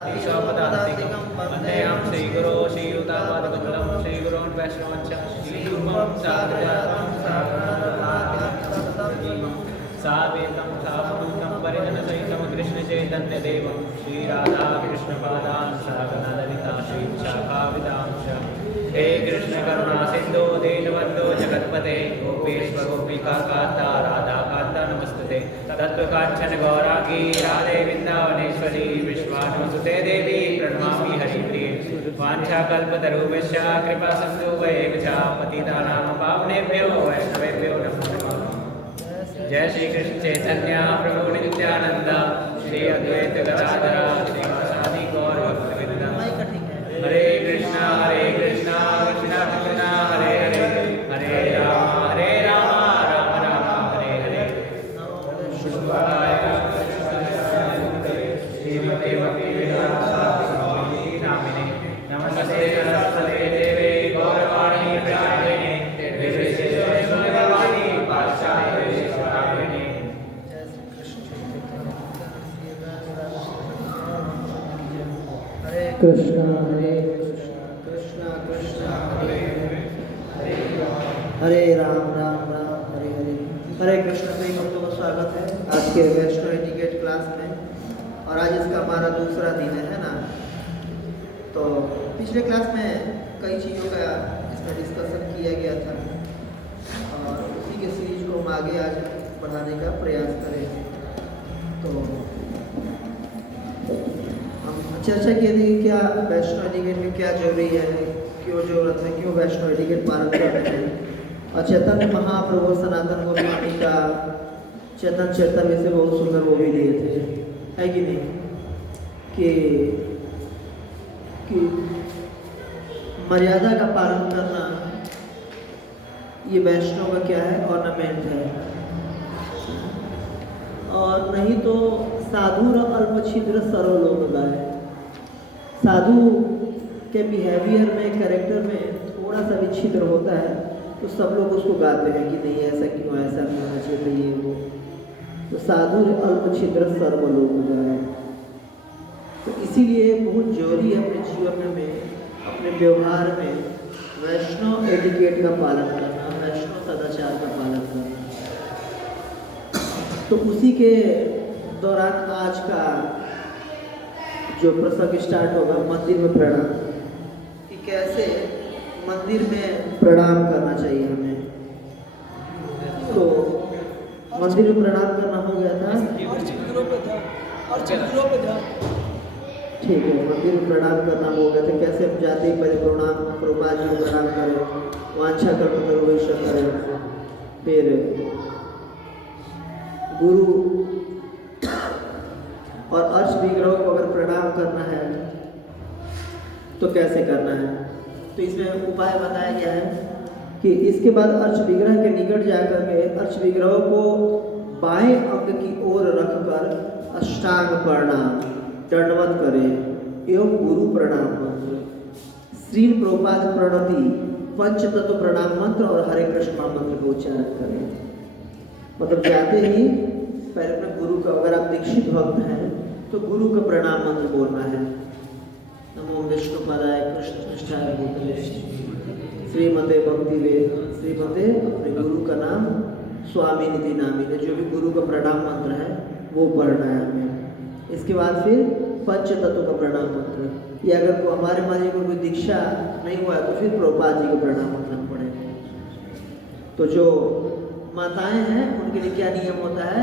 ईशापदान्तिकं वन्देऽहं श्रीगुरो श्रीयुतापादकमलं श्रीगुरोन् वैष्णवञ्च श्रीरूपं साग्रजातं साग्रजातं सावेतं सावधूतं परिजनसहितं कृष्णचैतन्यदेवं श्रीराधाकृष्णपादान् सागरललिता श्रीशाखाविदांश हे कृष्णकरुणा सिन्धो दीनबन्धो जगत्पते गोपेश्वर गोपिकान्ता राधाकान्ता नमस्तुते तत्त्वकाञ्चन गौरांगी राधे वृन्दावनेश्वरी विश्वानुसुते देवी प्रणमामि हरिप्रिये वाञ्छाकल्पतरुभ्यश्च कृपा सिन्धुभ्येव च पतितानां पावनेभ्यो वैष्णवेभ्यो नमो नमः। जय श्री कृष्ण चैतन्य प्रभु नित्यानंद श्री अद्वैत गदाधर श्रीवासादि गौर भक्तवृंद। हरे कृष्णा कृष्णा कृष्णा हरे हरे हरे राम राम राम हरे हरे। शुभाय श्रीमते भक्तिवेदांत नामिने नमस्ते सरस्वते देवे गौरवाणी प्रचारिणे निर्विशेष शून्यवादी पाश्चात्य कृष्ण हरे कृष्ण कृष्ण हरे हरे हरे राम राम राम हरे हरे। हरे कृष्ण सभी भक्तों का स्वागत है आज के वैष्णव एटिकेट क्लास में। और आज इसका हमारा दूसरा दिन है ना। तो पिछले क्लास में कई चीज़ों का इसमें डिस्कशन किया गया था और उसी के सीरीज को हम आगे आज बढ़ाने का प्रयास करें। तो चर्चा की थी कि क्या वैष्णव एटिकेट में क्या जरूरी है, क्यों जरूरत है, क्यों वैष्णव एटिकेट पालन करते हैं। और चैतन्य महाप्रभु सनातन गोस्वामी का चैतन्य चरितमृत से बहुत सुंदर वो भी लिए थे, है कि नहीं, कि मर्यादा का पालन करना ये वैष्णव का क्या है, ऑर्नामेंट है। और नहीं तो साधु र अल्प छिद्र सरल लोग गाए। साधु के बिहेवियर में, कैरेक्टर में थोड़ा सा भी छिद्र होता है तो सब लोग उसको गाते हैं कि नहीं ऐसा क्यों, ऐसा नहीं होना चाहिए, ये वो। तो साधु अल्प छिद्र सर्व लोग गाए। तो इसीलिए बहुत जरूरी है अपने जीवन में, अपने व्यवहार में वैष्णव एटिकेट का पालन करना, वैष्णव सदाचार का पालन करना। तो उसी के दौरान आज का जो प्रसंग स्टार्ट होगा मंदिर में प्रणाम, कि कैसे मंदिर में प्रणाम करना चाहिए हमें। तो मंदिर में प्रणाम करना हो गया था, ठीक है। मंदिर में प्रणाम करना हो गया था, कैसे हम जाते ही पहले प्रणाम प्रभुपाद जी को प्रणाम करें, वांछा कल्पतरुभ्यश्च करें, फिर गुरु और अर्च विग्रहों को अगर प्रणाम करना है तो कैसे करना है। तो इसमें उपाय बताया गया है कि इसके बाद अर्च विग्रह के निकट जाकर के अर्च विग्रहों को बाएं अंग की ओर रखकर अष्टांग प्रणाम दंडवत करें एवं गुरु प्रणाम मंत्र, श्री प्रभुपाद प्रणति, पंचतत्व प्रणाम मंत्र और हरे कृष्ण मंत्र का उच्चारण करें। मतलब जाते ही पहले अपने गुरु का, अगर आप दीक्षित भक्त हैं तो गुरु का प्रणाम मंत्र बोलना है। नमो विष्णुपदाय कृष्ण पृष्ठाय भूतले श्रीमते भक्ति वेद श्रीमते, अपने गुरु का नाम स्वामी निधि नामिने, जो भी गुरु का प्रणाम मंत्र है वो पढ़ना है हमें। इसके बाद फिर पंच तत्व का प्रणाम मंत्र, या अगर को हमारे माजी को कोई दीक्षा नहीं हुआ है तो फिर प्रभुपाद जी का प्रणाम मंत्र पढ़े। तो जो माताएं हैं उनके लिए क्या नियम होता है,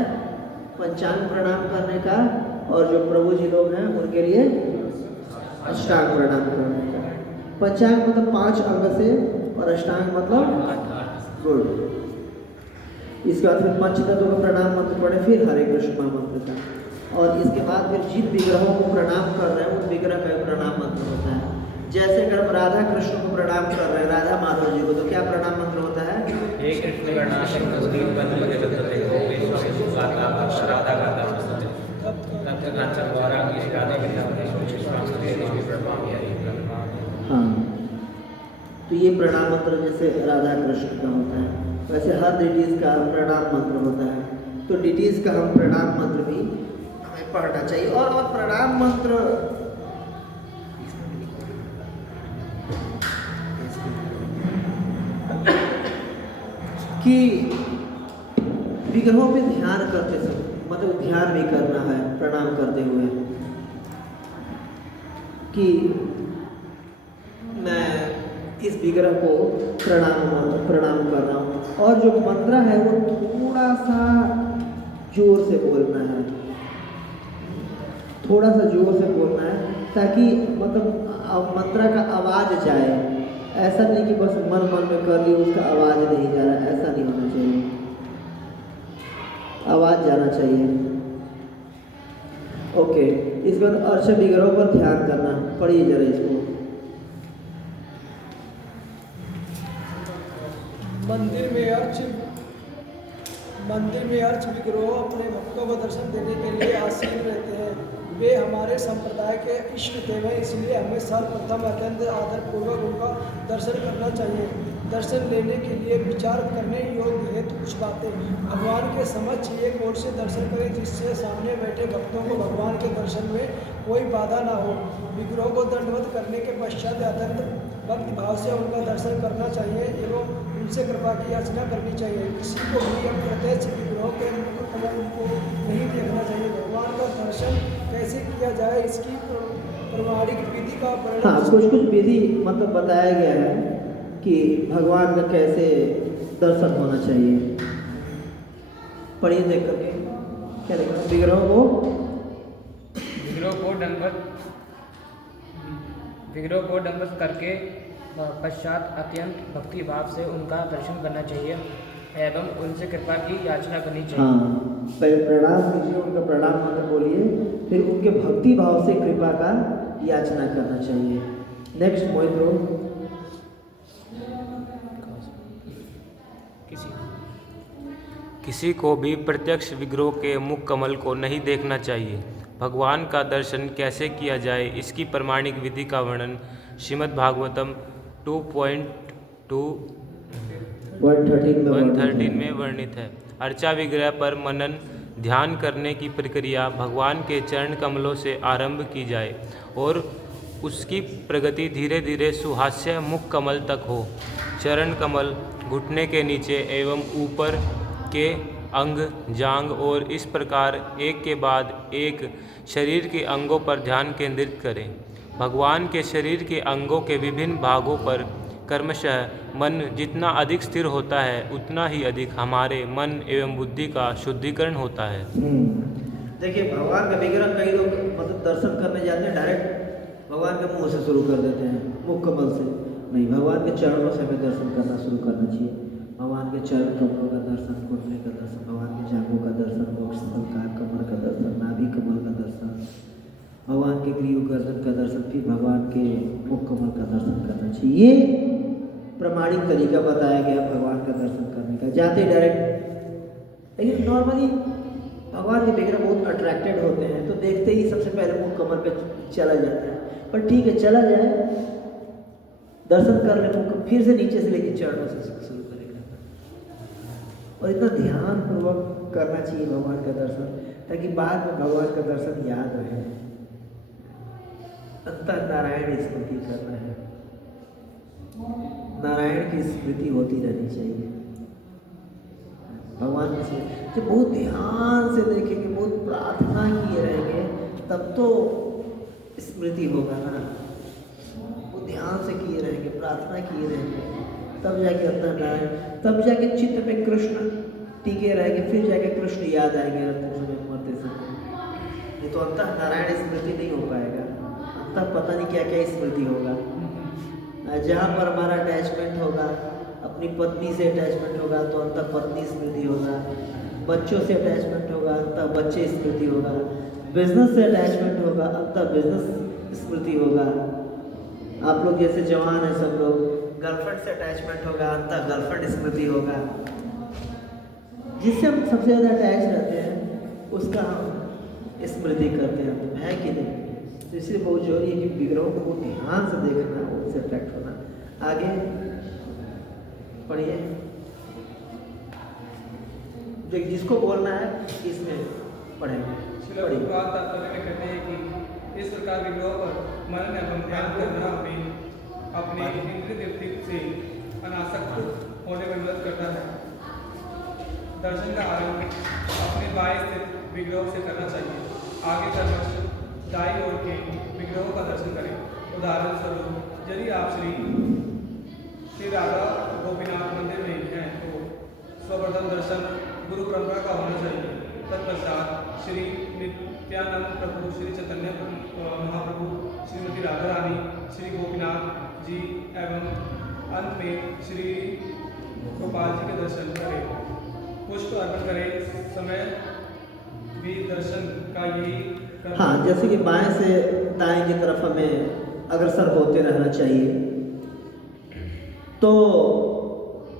पंचांग प्रणाम करने का, और जो प्रभु जी लोग हैं उनके लिए अष्टांग प्रणाम करने का। पंचांग मतलब 5 अंग से और अष्टांग मतलब गुण। इसके बाद फिर पंचतत्व का प्रणाम मंत्र पढ़े, फिर हरे कृष्ण मंत्र का। और इसके बाद फिर जिन विग्रहों को प्रणाम कर रहे हैं उन विग्रह का प्रणाम मंत्र होता है। जैसे अगर हम राधा कृष्ण को प्रणाम कर रहे हैं, राधा माधव जी को, तो क्या प्रणाम मंत्र होता है, हे कृष्ण गणाशं तस्लीम बंधुपते चतुर्थे गोपेश्वर राधा कांता नमस्ते तत्त्वकाञ्चन गौरांगी राधे वृन्दावनेश्वरी विश्वानुसुते देवी प्रणमामि हरि। हाँ, तो ये प्रणाम मंत्र जैसे राधा कृष्ण का होता है, वैसे हर डिटीज का प्रणाम मंत्र होता है। तो डिटीज का हम प्रणाम मंत्र भी हमें पढ़ना चाहिए। और प्रणाम मंत्र कि विग्रहों पे ध्यान करते समय मतलब ध्यान भी करना है प्रणाम करते हुए कि मैं इस विग्रह को प्रणाम कर रहा हूँ। और जो मंत्र है वो थोड़ा सा जोर से बोलना है, थोड़ा सा जोर से बोलना है ताकि मतलब मंत्र का आवाज़ जाए। ऐसा नहीं कि बस मन मन में कर ली उसका आवाज़ नहीं जा रहा, ऐसा नहीं होना चाहिए, आवाज़ जाना चाहिए। ओके, इस बार अर्च विग्रहों पर ध्यान करना। पढ़िए जरा इसको। मंदिर में अर्च विग्रह अपने भक्तों को दर्शन देने के लिए आसीन रहते हैं। वे हमारे संप्रदाय के इष्ट देव हैं, इसलिए हमें सर्वप्रथम अत्यंत आदरपूर्वक उनका दर्शन करना चाहिए। दर्शन लेने के लिए विचार करने योग्य हेतु कुछ बातें। भगवान के समक्ष एक ओर से दर्शन करें जिससे सामने बैठे भक्तों को भगवान के दर्शन में कोई बाधा ना हो। विग्रहों को दंडवत करने के पश्चात अत्यंत भक्ति भाव से उनका दर्शन करना चाहिए एवं उनसे कृपा की याचना करनी चाहिए। किसी को भी अप्रत्यक्ष विग्रहों के कमल को नहीं देखना चाहिए। भगवान का दर्शन कैसे किया जाए इसकी प्रमाणिक विधि का हाँ, कुछ विधि मतलब बताया गया है कि भगवान का कैसे दर्शन होना चाहिए। पढ़िए देख करके क्या लिखा। विग्रह को दंडवत करके पश्चात अत्यंत भक्ति भाव से उनका दर्शन करना चाहिए एवं उनसे कृपा की याचना करनी चाहिए। हाँ, पहले प्रणाम कीजिए, उनका प्रणाम मंत्र बोलिए, फिर उनके भक्ति भाव से कृपा का याचना करना चाहिए। नेक्स्ट मोहित ब्रो। किसी को भी प्रत्यक्ष विग्रह के मुख कमल को नहीं देखना चाहिए। भगवान का दर्शन कैसे किया जाए इसकी प्रमाणिक विधि का वर्णन श्रीमद् भागवतम 2.113 में वर्णित है। अर्चा विग्रह पर मनन ध्यान करने की प्रक्रिया भगवान के चरण कमलों से आरंभ की जाए और उसकी प्रगति धीरे धीरे सुहास्य मुख कमल तक हो। चरण कमल, घुटने के नीचे एवं ऊपर के अंग, जांग और इस प्रकार एक के बाद एक शरीर के अंगों पर ध्यान केंद्रित करें। भगवान के शरीर के अंगों के विभिन्न भागों पर क्रमशः मन जितना अधिक स्थिर होता है उतना ही अधिक हमारे मन एवं बुद्धि का शुद्धिकरण होता है। देखिए, भगवान का विग्रह कई लोग मतलब दर्शन करने जाते हैं डायरेक्ट भगवान के मुंह से शुरू कर देते हैं, मुख कमल से नहीं। भगवान के चरणों से हमें दर्शन करना शुरू करना चाहिए। भगवान के चरण कमलों का दर्शन, घुटने का दर्शन, भगवान के जांघों का दर्शन, मोक्षस्थल का कमर का दर्शन, नाभि कमल का दर्शन, भगवान के ग्रीव गर्दन का दर्शन, फिर भगवान के मुख कमल का दर्शन करना चाहिए। ये प्रमाणिक तरीका बताया गया भगवान का दर्शन करने का। जाते डायरेक्ट, लेकिन नॉर्मली भगवान के विग्रह बहुत अट्रैक्टेड होते हैं तो देखते ही सबसे पहले मुख कमल पे चला जाता है। पर ठीक है, चला जाए, दर्शन कर ले, मुख फिर से नीचे से लेकर चरणों से शुरू करेगा। और इतना ध्यान पूर्वक करना चाहिए भगवान का दर्शन ताकि बाद में भगवान का दर्शन याद रहे। अंतर नारायण स्मृति करना है, नारायण की स्मृति होती रहनी चाहिए। भगवान से जब बहुत ध्यान से देखेंगे, बहुत प्रार्थना किए रहेंगे, तब तो स्मृति होगा ना। बहुत ध्यान से किए रहेंगे, प्रार्थना किए रहेंगे, तब जाके अंतर नारायण, तब जाके चित्त में कृष्ण टिके रहेंगे, फिर जाके कृष्ण याद आएंगे अंतिम समय मरते समय। नहीं तो अंतर नारायण स्मृति नहीं हो पाएगा। अंतर पता नहीं क्या क्या स्मृति होगा। जहाँ पर हमारा अटैचमेंट होगा, अपनी पत्नी से अटैचमेंट होगा तो अंत पत्नी स्मृति होगा, बच्चों से अटैचमेंट होगा अंत बच्चे स्मृति होगा, बिजनेस से अटैचमेंट होगा अंत बिजनेस स्मृति होगा। आप लोग जैसे जवान हैं सब लोग, गर्लफ्रेंड से अटैचमेंट होगा अंत गर्लफ्रेंड स्मृति होगा। जिससे हम सबसे ज़्यादा अटैच रहते हैं उसका हम स्मृति करते हैं, तो है कि नहीं। तो इसलिए बहुत जरूरी है कि विग्रहों को ध्यान से देखना, उनसे अट्रैक्ट होना। आगे पढ़िए, जो जिसको बोलना है इसमें पढ़ेंगे। कहते हैं कि इस प्रकार विग्रहों पर मनन एवं ध्यान करना अपनी इंद्रिय तृप्ति से अनासक्त होने में मदद करता है। दर्शन का आरंभ अपने बाएं स्थित विग्रहों से करना चाहिए। आगे क्रमशः दाईं ओर के विग्रहों का दर्शन करें। उदाहरण स्वरूप यदि आप श्री राधा गोपीनाथ मंदिर में हैं तो सर्वप्रथम दर्शन गुरु परंपरा का होना चाहिए। तत्पश्चात श्री नित्यानंद प्रभु, श्री चैतन्य महाप्रभु, श्रीमती राधा रानी, श्री गोपीनाथ जी एवं अंत में श्री गोपाल जी के दर्शन करें। पुष्प अर्पण करें समय भी दर्शन का यही हाँ, जैसे कि बाएं से दाएं की तरफ हमें अग्रसर होते रहना चाहिए। तो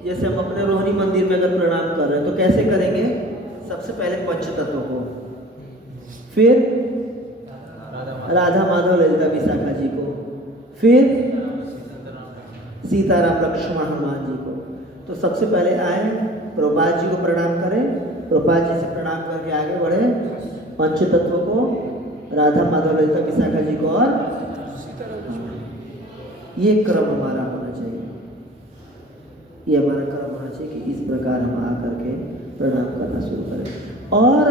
जैसे हम अपने रोहिणी मंदिर में अगर प्रणाम कर रहे हैं तो कैसे करेंगे? सबसे पहले पंचतत्व को, फिर राधा माधव ललिता विशाखा जी को, फिर सीताराम लक्ष्मण हनुमान जी को। तो सबसे पहले आए प्रभुपाद जी को प्रणाम करें, प्रभुपाद जी से प्रणाम करके आगे बढ़े पंचतत्व को, राधा माधव ललिता विशाखा जी को, और ये क्रम हमारा होना चाहिए। ये हमारा क्रम होना चाहिए कि इस प्रकार हम आकर के प्रणाम करना शुरू करें। और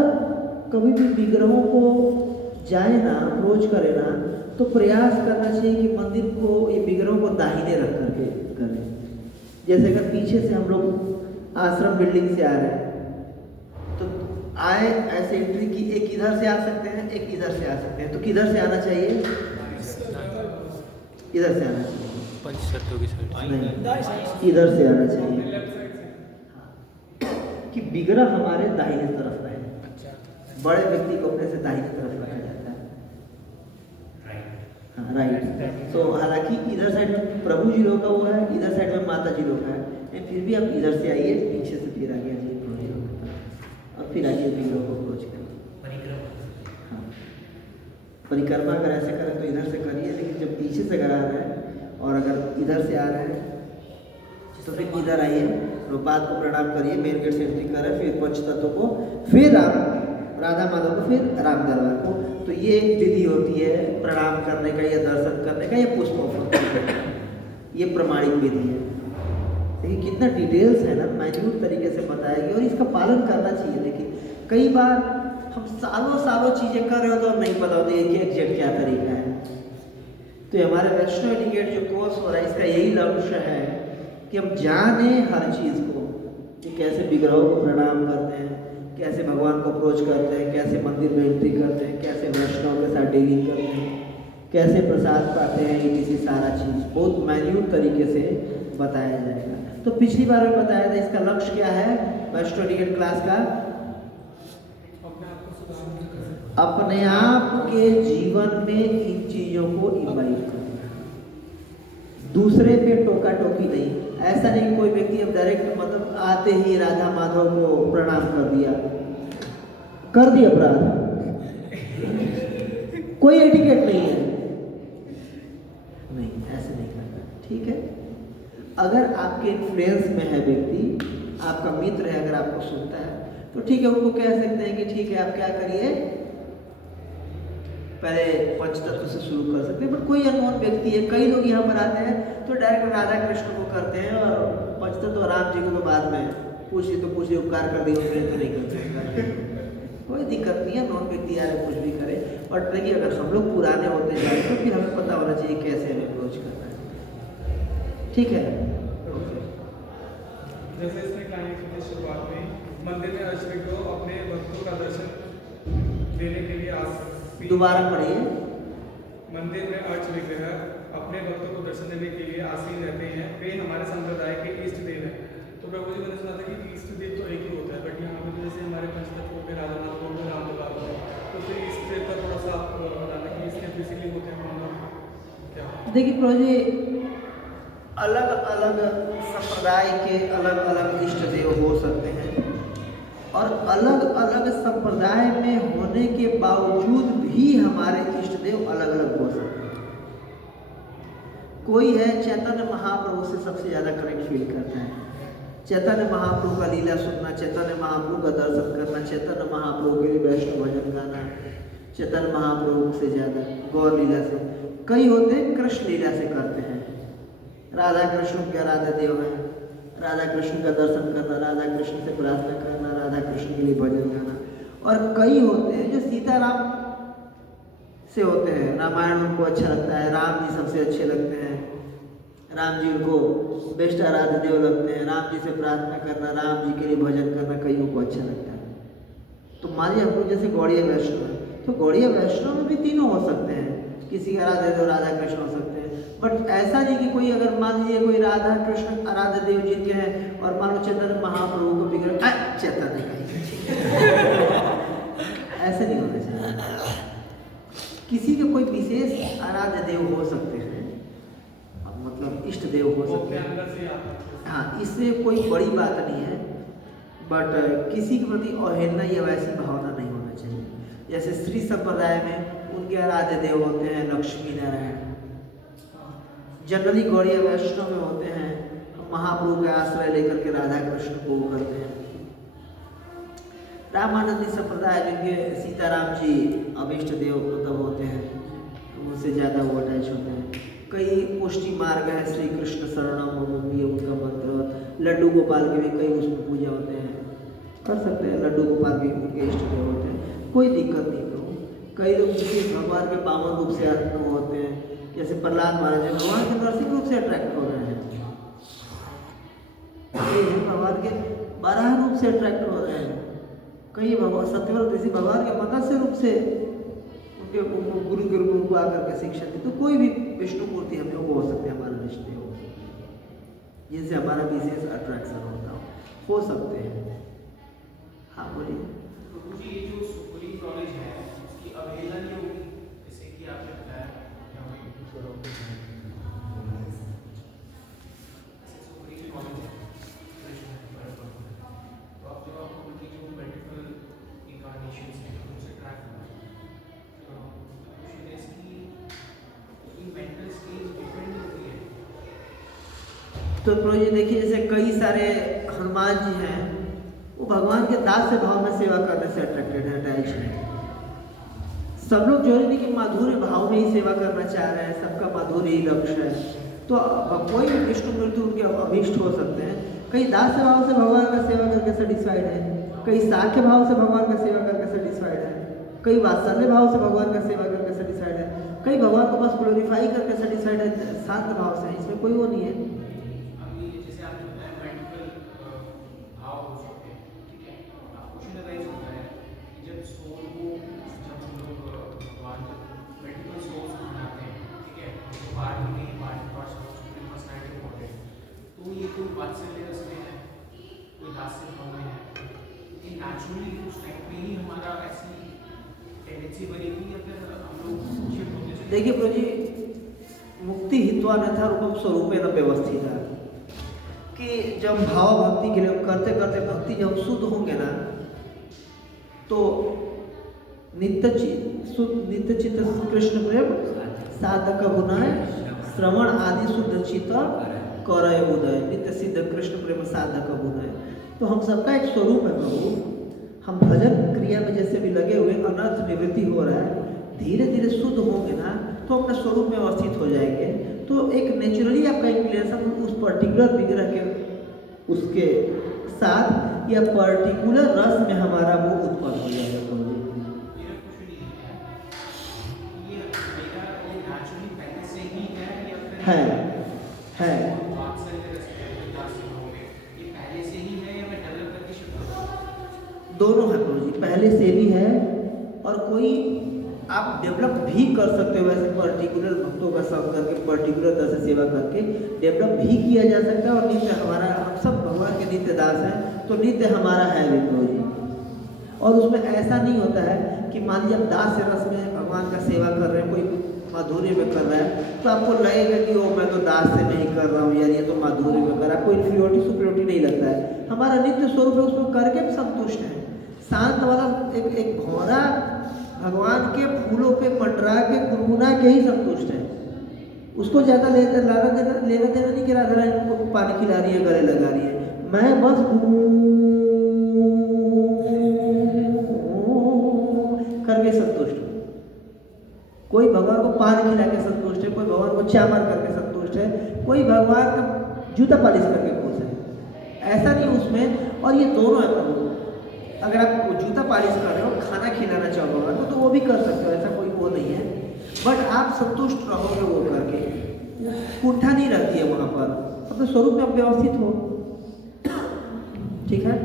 कभी भी विग्रहों को जाए ना, अप्रोच करे ना, तो प्रयास करना चाहिए कि मंदिर को, ये विग्रहों को दाहिने रख करके करें। जैसे अगर पीछे से हम लोग आश्रम बिल्डिंग से आ रहे हैं तो आए ऐसे एंट्री की, एक इधर से आ सकते हैं, एक इधर से आ सकते हैं। तो किधर से आना चाहिए? इधर से आना चाहिए, पंचतत्व की साइड नहीं, इधर से आना चाहिए कि विग्रह हमारे दाहिने तरफ रहे। बड़े व्यक्ति को अपने से दाहिने तरफ रखा जाता है, हाँ राइट। तो हालांकि इधर साइड में प्रभु जी रोका हुआ है, इधर साइड में माता जी रोका है, लेकिन फिर भी आप इधर से आइए, पीछे से फिर आगे आइए प्रभु जी रोका, और फिर आइए विग्रह को अप्रोच करिए। हाँ, परिक्रमा अगर ऐसे करें तो इधर से करिए, लेकिन जब पीछे से करा रहे हैं और अगर इधर से आ रहे हैं तो फिर इधर आइए, प्रभुपाद को प्रणाम करिए, मेन गेट से एंट्री करें, फिर पंचतत्व को, फिर राधा माधव को, फिर राम दरबार को। तो ये विधि होती है प्रणाम करने का, या दर्शन करने का, या पुष्पोपन करने का। ये प्रमाणिक विधि है। देखिए कितना डिटेल्स है ना, माइन्यूट तरीके से बताया गया, और इसका पालन करना चाहिए। लेकिन कई बार हम सालों सालों चीज़ें कर रहे हो तो नहीं पता होती है कि एग्जैक्ट क्या तरीका है। तो हमारे वैष्णव एटिकेट जो कोर्स हो रहा है, इसका यही लक्ष्य है कि हम जाने हर चीज़ को, कि कैसे विग्रहों को प्रणाम करते हैं, कैसे भगवान को अप्रोच करते हैं, कैसे मंदिर में एंट्री करते हैं, कैसे वैष्णव के साथ डीलिंग करते हैं, कैसे प्रसाद पाते हैं, ये सारा चीज़ बहुत मैन्यूट तरीके से बताया जाएगा। तो पिछली बार में बताया था इसका लक्ष्य क्या है वैष्णव एटिकेट क्लास का? अपने आप के जीवन में इन चीज़ों को इम्बाइब करना, दूसरे पे टोका टोकी नहीं। ऐसा नहीं कोई व्यक्ति अब डायरेक्ट मतलब आते ही राधा माधव को प्रणाम कर दिया अपराध, कोई एटिकेट नहीं है, नहीं ऐसे नहीं करना, ठीक है। अगर आपके इन्फ्लुएंस में है व्यक्ति, आपका मित्र है, अगर आपको सुनता है तो ठीक है, उनको कह सकते हैं कि ठीक है आप क्या करिए, पहले पंचतत्व से शुरू कर सकते हैं। बट कोई अननोन व्यक्ति है, कई लोग यहाँ पर आते हैं तो डायरेक्ट राधा कृष्ण को करते हैं, और पंचतत्व राम जी को बाद में पूछिए तो पूछिए, उपकार कर दिए उसने तो नहीं करते। कोई दिक्कत नहीं है, नॉन व्यक्ति आ रहे कुछ भी करे। बट देखिए अगर हम लोग पुराने होते जाए तो फिर हमें पता होना चाहिए कैसे हमें अप्रोच करना है, ठीक है। जैसे इसने कहानी की शुरुआत में मंदिर में अष्टविग्रह को अपने भक्तों का दर्शन देने के लिए दोबारा पढ़िए। मंदिर में अष्टविग्रह अपने भक्तों को दर्शन देने के लिए आसीन रहते हैं, वे हमारे संप्रदाय के इष्ट देव हैं। तो प्रभु जी मैंने सुना था कि इष्ट देव तो एक ही होता है, बट यहाँ पर जैसे हमारे पंचतत्व के राधा माधव को राम दरबार हो, तो फिर इष्ट देव का थोड़ा सा आप बताना कि इसके बेसिकली होते हैं क्या? देखिए प्रभु जी, अलग अलग संप्रदाय के अलग अलग इष्ट देव हो सकते हैं, और अलग अलग संप्रदाय में होने के बावजूद भी हमारे इष्ट देव अलग अलग हो सकते हैं। कोई है चैतन्य महाप्रभु से सबसे ज़्यादा कनेक्ट फील करता है, चैतन्य महाप्रभु का लीला सुनना, चैतन्य महाप्रभु का दर्शन करना, चैतन्य महाप्रभु के लिए वैष्णव भजन गाना, चैतन्य महाप्रभु से ज़्यादा गौर लीला से। कई होते कृष्ण लीला से करते हैं, राधा कृष्ण के आराध्य देव हैं, राधा कृष्ण का दर्शन करना, राधा कृष्ण से प्रार्थना करना, राधा कृष्ण के लिए भजन गाना। और कई होते हैं जो सीताराम से होते हैं, रामायण उनको अच्छा लगता है, राम जी सबसे अच्छे लगते हैं, राम जी उनको बेस्ट आराध्य देव लगते हैं, राम जी से प्रार्थना करना, राम जी के लिए भजन करना कईयों को अच्छा लगता है। तो मान लीजिए हम लोग जैसे गौड़ीय वैष्णव है, तो गौड़ीय वैष्णव में भी तीनों हो सकते हैं, किसी का आराध्य देव राधा कृष्ण हो सकते हैं। बट ऐसा नहीं कि कोई अगर मान लीजिए कोई राधा कृष्ण आराध्य देव जी के हैं और मान लो चैतन्य महाप्रभु को बिगड़ चैतन्य ऐसे नहीं होना चाहिए। किसी के कोई विशेष आराध्य देव हो सकते हैं, मतलब इष्ट देव हो सकते हैं, हाँ, इससे कोई बड़ी बात नहीं है। बट किसी के प्रति अवहेलना या वैसी भावना नहीं होना चाहिए। जैसे श्री संप्रदाय में उनके आराध्य देव होते हैं लक्ष्मी नारायण, जनरली गौड़ीय वैष्णव में होते हैं महाप्रभु के आश्रय लेकर के राधा कृष्ण को करते हैं। रामानंदी संप्रदाय जिनके सीताराम जी अभिष्ट देव मतलब होते हैं, उनसे ज़्यादा वो अटैच होते हैं। कई पुष्टि मार्ग है, श्री कृष्ण शरणम मम भी उनका मंत्र, लड्डू गोपाल के भी कई उसमें पूजा होते हैं, कर सकते हैं। लड्डू गोपाल भी उनके इष्ट देव होते हैं, कोई दिक्कत नहीं। तो कई लोग किसी भगवान के पावन रूप से होते हैं, जैसे प्रहलाद महाराज भगवान के नरसिंह रूप से अट्रैक्ट हो रहे हैं, भगवान के बारह रूप से अट्रैक्ट हो रहे हैं। कई भगवान सत्यव्रत ऋषि भगवान के मत्स्य रूप से उनके गुरु के रूप में आकर के शिक्षा दी। तो कोई भी विष्णु मूर्ति हम लोग हो सकते हैं, हमारा रिश्ते जिनसे हमारा विशेष अट्रैक्शन होता हो सकते हैं। हाँ बोलिए। गुरुजी, ये जो सुप्रीम नॉलेज है उसकी अवहेलना नहीं होगी, जैसे कि आपने बताया सुप्रीम नॉलेज है, तो आप जब आपको उनकी जो मल्टीपल इनकार्नेशंस हैं उनसे ट्रैक करना तो इसकी मेंटल स्टेज डिपेंड होती है। तो प्रभु जी देखिए, जैसे कई सारे हनुमान जी हैं, वो भगवान के दास से भाव में सेवा करने से अट्रैक्टेड है, अटैच है। सब लोग जो है कि माधुर्य भाव में ही सेवा करना चाह रहे हैं, सबका माधुर्य ही लक्ष्य है। तो कोई भी विष्णु मूर्ति उनके अभीष्ट हो सकते हैं। कई दास भाव से भगवान का सेवा करके सेटिस्फाइड है, कई साख्य भाव से भगवान का सेवा करके सेटिस्फाइड है, कई वात्सल्य भाव से भगवान का सेवा करके सेटिस्फाइड है, कई भगवान को बस ग्लोरीफाई करके सेटिस्फाइड है शांत भाव से। इसमें कोई वो नहीं है। देखिए प्रभु जी, मुक्ति हित्वा अन्यथा रूपम स्वरूपे न व्यवस्थित है कि जब भाव भक्ति के लिए करते करते भक्ति जब शुद्ध होंगे ना, तो नित्य चित्त कृष्ण प्रेम साधक गुणाय श्रवण आदि शुद्ध चित्त करय उदय, नित्य सिद्ध कृष्ण प्रेम साधक गुणाय। तो हम सबका एक स्वरूप है प्रभु। हम भजन क्रिया में जैसे भी लगे हुए, अनर्थ निवृत्ति हो रहा है, धीरे धीरे शुद्ध होंगे ना तो अपने स्वरूप में अवस्थित हो जाएंगे। तो एक नेचुरली आपका इंक्लिनेशन उस पर्टिकुलर विग्रह के उसके साथ या पर्टिकुलर रस में हमारा वो उत्पन्न हो जाएगा। है दोनों है प्रभु जी, पहले से भी है और कोई आप डेवलप भी कर सकते हो। वैसे पर्टिकुलर भक्तों का संग करके, पर्टिकुलर तरह से सेवा करके डेवलप भी किया जा सकता है। और नित्य हमारा, हम सब भगवान के नित्य दास हैं, तो नित्य हमारा है भी प्रभु जी। और उसमें ऐसा नहीं होता है कि मान लीजिए आप दास से रस में भगवान का सेवा कर रहे हैं, कोई माधुर्य में कर रहा है, तो आपको लगेगा कि ओ मैं तो दास से नहीं कर रहा हूँ यार, ये तो माधुर्य में कर रहा है, कोई इन्फीरियोरिटी सुपीरियोरिटी नहीं लगता है। हमारा नित्य स्वरूप है, उसमें करके हम संतुष्ट हैं। शांत वाला एक घोड़ा भगवान के फूलों पे मंडरा के गुनगुना के ही संतुष्ट है। उसको ज़्यादा लेना देना नहीं कि राधा रानी उनको पानी खिला रही है, गले लगा रही है। मैं बस करके संतुष्ट हूँ। कोई भगवान को पान खिला के संतुष्ट है, कोई भगवान को चामर करके संतुष्ट है, कोई भगवान का जूता पालिश करके खुश है। ऐसा नहीं उसमें। और ये दोनों है प्रभु, अगर आप जूता पॉलिश कर रहे हो, खाना खिलाना चाहोगे तो वो भी कर सकते हो, ऐसा कोई वो नहीं है। बट आप संतुष्ट रहोगे वो करके, कुंठा नहीं रहती है वहाँ पर, अपने स्वरूप में आप व्यवस्थित हो। ठीक है,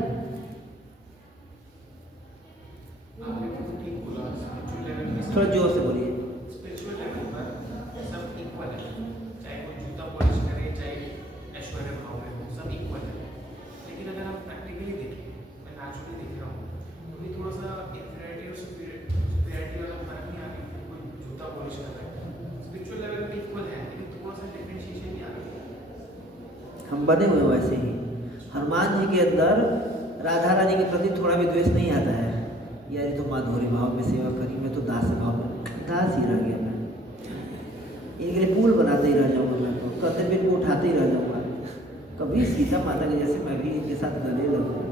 थोड़ा जोर से बोलिए। स्पिरिचुअल लेवल पर सब इक्वल है, चाहे वो जूता पॉलिश करे, चाहे ऐश्वर्य भाव में हो, सब इक्वल है। लेकिन अगर आप प्रैक्टिकली देखें, मैं नेचुरली देख रहा हूँ, तो भी थोड़ा सा इन्फीरियरिटी और सुपीरियरिटी वाला फर्क नहीं आ रहा। कोई जूता पॉलिश कर रहा है, स्पिरिचुअल लेवल पे इक्वल है, लेकिन थोड़ा सा डिफरेंशिएशन नहीं आ रहा। हम बने हुए वैसे ही, हनुमान जी के अंदर राधा रानी के प्रति थोड़ा भी द्वेष नहीं आता है। यार ये तो माधुरी भाव में सेवा करी, मैं तो दास भाव में दास ही रह गया। मैं इनके लिए पुल बनाते ही रह जाऊँगा, मैं तो कंधे पे इनको उठाते ही रह जाऊँगा। कभी सीता माता के जैसे मैं भी इनके साथ गले लगूँ,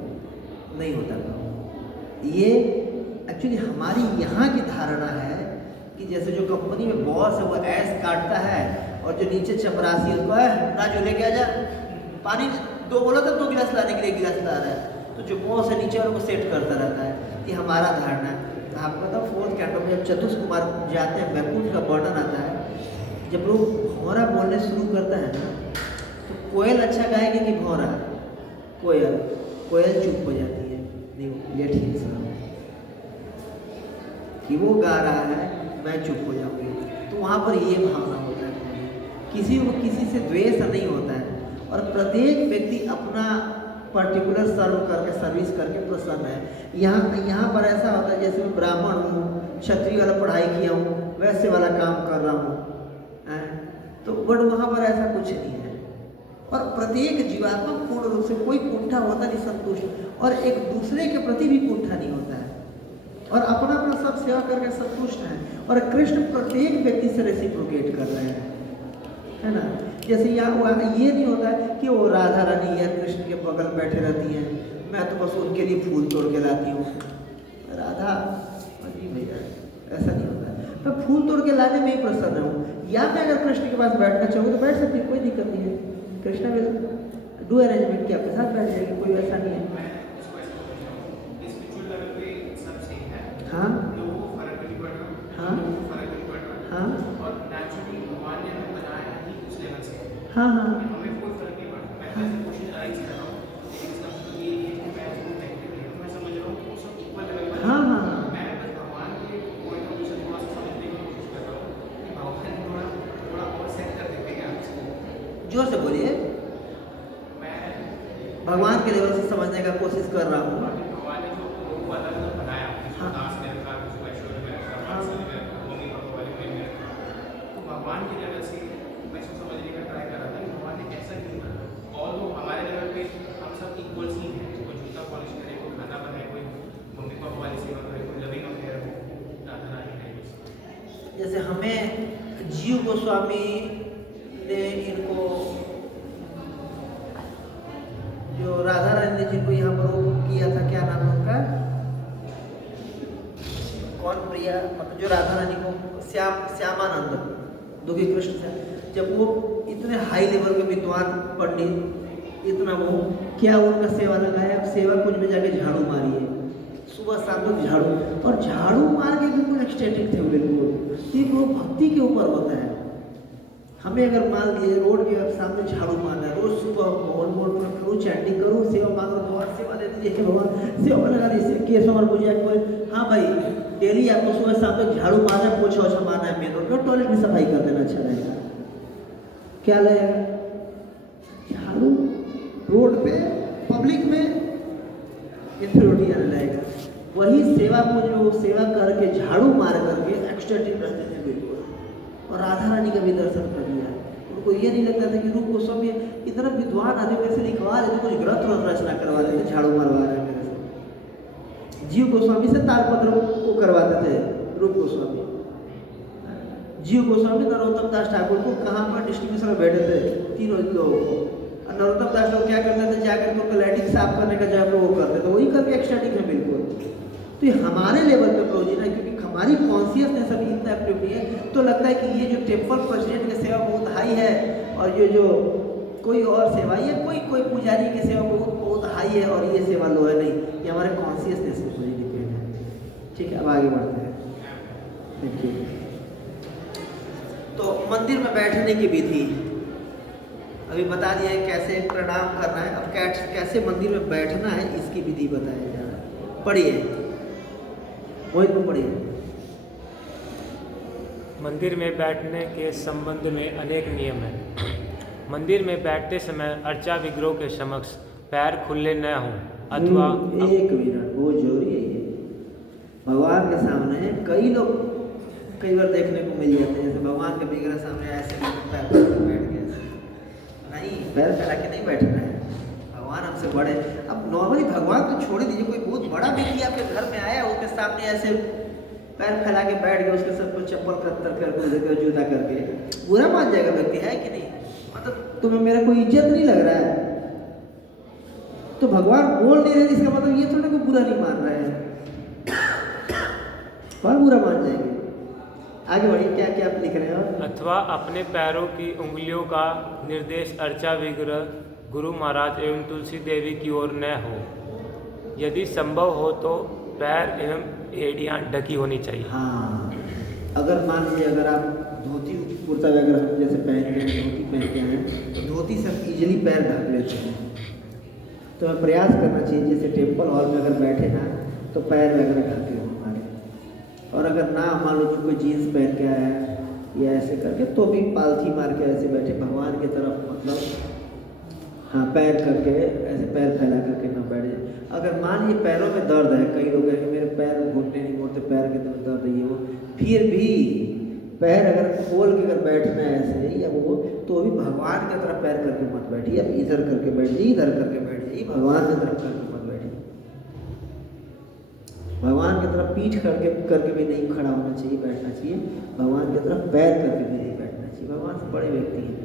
नहीं होता काम। ये एक्चुअली हमारी यहाँ की धारणा है कि जैसे जो कंपनी में बॉस है वो ऐस काटता है और जो नीचे चपरासी उसको राजू लेके आ जा, पानी 2 बोला था 2 गिलास लाने के लिए गिलास ला रहा है, तो जो बॉस है नीचे वालों को सेट करता रहता है। कि हमारा धारणा है। तो आपको पता 4th कैंटो में जब चतुष्कुमार जाते हैं, बैकुंठ का वर्णन आता है, जब लोग भौरा बोलने शुरू करता है ना, तो कोयल अच्छा गाएगी कि भौरा? कोयल चुप हो जाती है, नहीं लेट ही कि वो गा रहा है, मैं चुप हो जाऊंगी। तो वहाँ पर ये भावना होता है, किसी को किसी से द्वेष नहीं होता है, और प्रत्येक व्यक्ति अपना पर्टिकुलर सर्व करके सर्विस करके प्रसन्न है। यहाँ पर ऐसा होता है जैसे मैं ब्राह्मण हूँ, क्षत्रिय वाला पढ़ाई किया हूँ, वैसे वाला काम कर रहा हूँ, तो बट वहाँ पर ऐसा कुछ नहीं है। और प्रत्येक जीवात्मा पूर्ण रूप से कोई कुंठा होता नहीं, संतुष्ट, और एक दूसरे के प्रति भी कुंठा नहीं होता है, और अपना अपना सब सेवा करके संतुष्ट है। और कृष्ण प्रत्येक व्यक्ति से रेसिप्रोकेट कर रहे हैं, है ना। जैसे यहाँ ये नहीं होता है कि वो राधा रानी या कृष्ण के बगल बैठे रहती हैं, मैं तो बस उनके लिए फूल तोड़ के लाती हूँ। राधा जी भैया ऐसा नहीं होता है, मैं फूल तोड़ के लाने में ही प्रसन्न हूँ। या मैं अगर कृष्ण के पास बैठना चाहूँ तो बैठ सकती हूँ, कोई दिक्कत नहीं है। कृष्णा विल डू अरेंजमेंट कि आपके साथ बैठ जाएगी, कोई ऐसा नहीं है। हाँ हाँ हाँ हाँ हाँ हाँ हाँ जोर से बोलिए। भगवान के लेवल से समझने का कोशिश कर रहा हूँ। भगवान के लेवल से मैं समझने का ट्राई कर रहा था कि भगवान ने कैसा क्यों करा। और वो हमारे लेवल पे हम सब इक्वल्स ही हैं, कोई जूता पॉलिश करे, कोई खाना बनाए, कोई मम्मी पापा वाली सेवा करे, कोई लविंग अफेयर हो, राधा रानी टाइप। जैसे हमें जीव गोस्वामी ने इनको जो राधा रानी ने जिनको यहाँ पर वो किया था, क्या नाम है उनका, कौन प्रिया, मतलब जो राधा रानी को श्यामानंद दुखी कृष्ण से, जब वो इतने हाई लेवल के विद्वान पंडित, इतना वो क्या उनका सेवा लगाया। अब सेवा कुंज में जाके झाड़ू मारिए, सुबह शाम तक झाड़ू, और झाड़ू मार के बिल्कुल एक्सटेटिक थे बिल्कुल। ठीक वो भक्ति के ऊपर होता है। हमें अगर मान लिए रोड के सामने झाड़ू मारना है, रोज सुबह मोड़ पर करूँ, चैंटिंग करूँ, सेवा मांग रहा, भगवान सेवा दे दीजिए, भगवान सेवा लगा दीजिए, केस और पूजा कोई, हाँ भाई डेली आपको सुबह शाम तक झाड़ू मारना, पोछा ओछा मारना है मेन रोड पर, टॉयलेट में सफाई कर देना अच्छा रहेगा। क्या लगेगा झाड़ू रोड पे पब्लिक में इंफीरियरिटी आने लगेगा। वही सेवा को जो सेवा करके झाड़ू मार करके एक्सटेटिक रहते थे बिल्कुल, और राधा रानी का भी दर्शन कर लिया। उनको ये नहीं लगता था कि रूप गोस्वामी इतना विद्वान आदमी मेरे से लिखवा रहे थे, कुछ ग्रंथ रचना करवा रहे थे, झाड़ू मरवा रहे हैं मेरे से। जीव गोस्वामी से तालपत्र को करवाते थे रूप गोस्वामी। जीव गोस्वामी नरोत्तम दास ठाकुर को कहाँ पर डिस्ट्रीब्यूशन में बैठे थे, तीनों लोगों को। और नरोत्तम दास लोग क्या करते थे, जाकर उनका लैट्रिन साफ करने का जब वो करते थे, वही करके एक्सटेटिक है बिल्कुल। तो ये हमारे लेवल पे प्रोजीन है, क्योंकि हमारी कॉन्शियसनेस अभी इतना एक्टिव नहीं है, तो लगता है कि ये जो टेम्पल प्रेसिडेंट की सेवा बहुत हाई है, और ये जो कोई और सेवा, ये कोई पुजारी की सेवा बहुत बहुत हाई है और ये सेवा लो है, नहीं, ये हमारे कॉन्शियसनेस के ऊपर ही डिपेंड है। ठीक है, अब आगे बढ़ते हैं। देखिए, तो मंदिर में बैठने की विधि अभी बता दिया है, कैसे प्रणाम करना है। अब कैसे मंदिर में बैठना है इसकी विधि बताया जा रहा है। पढ़िए, मोहित को पढ़िए। मंदिर में बैठने के संबंध में अनेक नियम हैं। मंदिर में बैठते समय अर्चा विग्रह के समक्ष पैर खुले न हों अथवा एक मिनट, बहुत जरूरी है ये। भगवान के सामने कई लोग कई बार देखने को मिल जाते हैं, जैसे भगवान के विग्रह सामने ऐसे पैर फैला के बैठ गए। नहीं, पैर फैला के नहीं बैठना है। भगवान हमसे बड़े। अब नॉर्मली भगवान तो छोड़ दीजिए, कोई बहुत बड़ा व्यक्ति आपके घर में आया, उसके सामने ऐसे पैर फैला के बैठ गए, उसके सब कुछ चप्पल कत्तर करके जूता करके, बुरा मान जाएगा व्यक्ति, है कि नहीं? मतलब तुम्हें मेरा कोई इज्जत नहीं लग रहा है, तो भगवान बोल नहीं रहे, इसका मतलब ये थोड़ा कोई बुरा नहीं मान रहा है, और बुरा मान जाएंगे। आगे बढ़िए, क्या क्या आप लिख रहे हो? अथवा अपने पैरों की उंगलियों का निर्देश अर्चा विग्रह, गुरु महाराज एवं तुलसी देवी की ओर न हो। यदि संभव हो तो पैर एवं एड़ियाँ ढकी होनी चाहिए। हाँ, अगर मान लीजिए अगर आप धोती कुर्ता वगैरह जैसे पहन के धोती पहनते हैं, तो धोती से हम इजीली पैर ढक लेते हैं। तो हमें प्रयास करना चाहिए, जैसे टेम्पल हॉल में अगर बैठे ना तो पैर वगैरह ढके हो हमारे। और अगर ना मान लो कोई जीन्स पहन के आया या ऐसे करके, तो भी पालथी मार के ऐसे बैठे भगवान की तरफ, मतलब हाँ, पैर करके ऐसे पैर फैला करके ना बैठ जाए। अगर मान लीजिए पैरों में दर्द है, कई लोग हैं कि मेरे पैर घुटने नहीं मोड़ते, पैर के तो दर्द है ये वो, फिर भी पैर अगर खोल के अगर बैठना है ऐसे या वो, तो भी भगवान की तरफ पैर करके मत बैठिए। अब इधर करके बैठिए, इधर करके बैठिए, भगवान की तरफ करके मत बैठिए। भगवान की तरफ पीठ करके भी नहीं खड़ा होना चाहिए, बैठना चाहिए। भगवान की तरफ पैर करके भी नहीं बैठना चाहिए। भगवान से बड़े व्यक्ति हैं,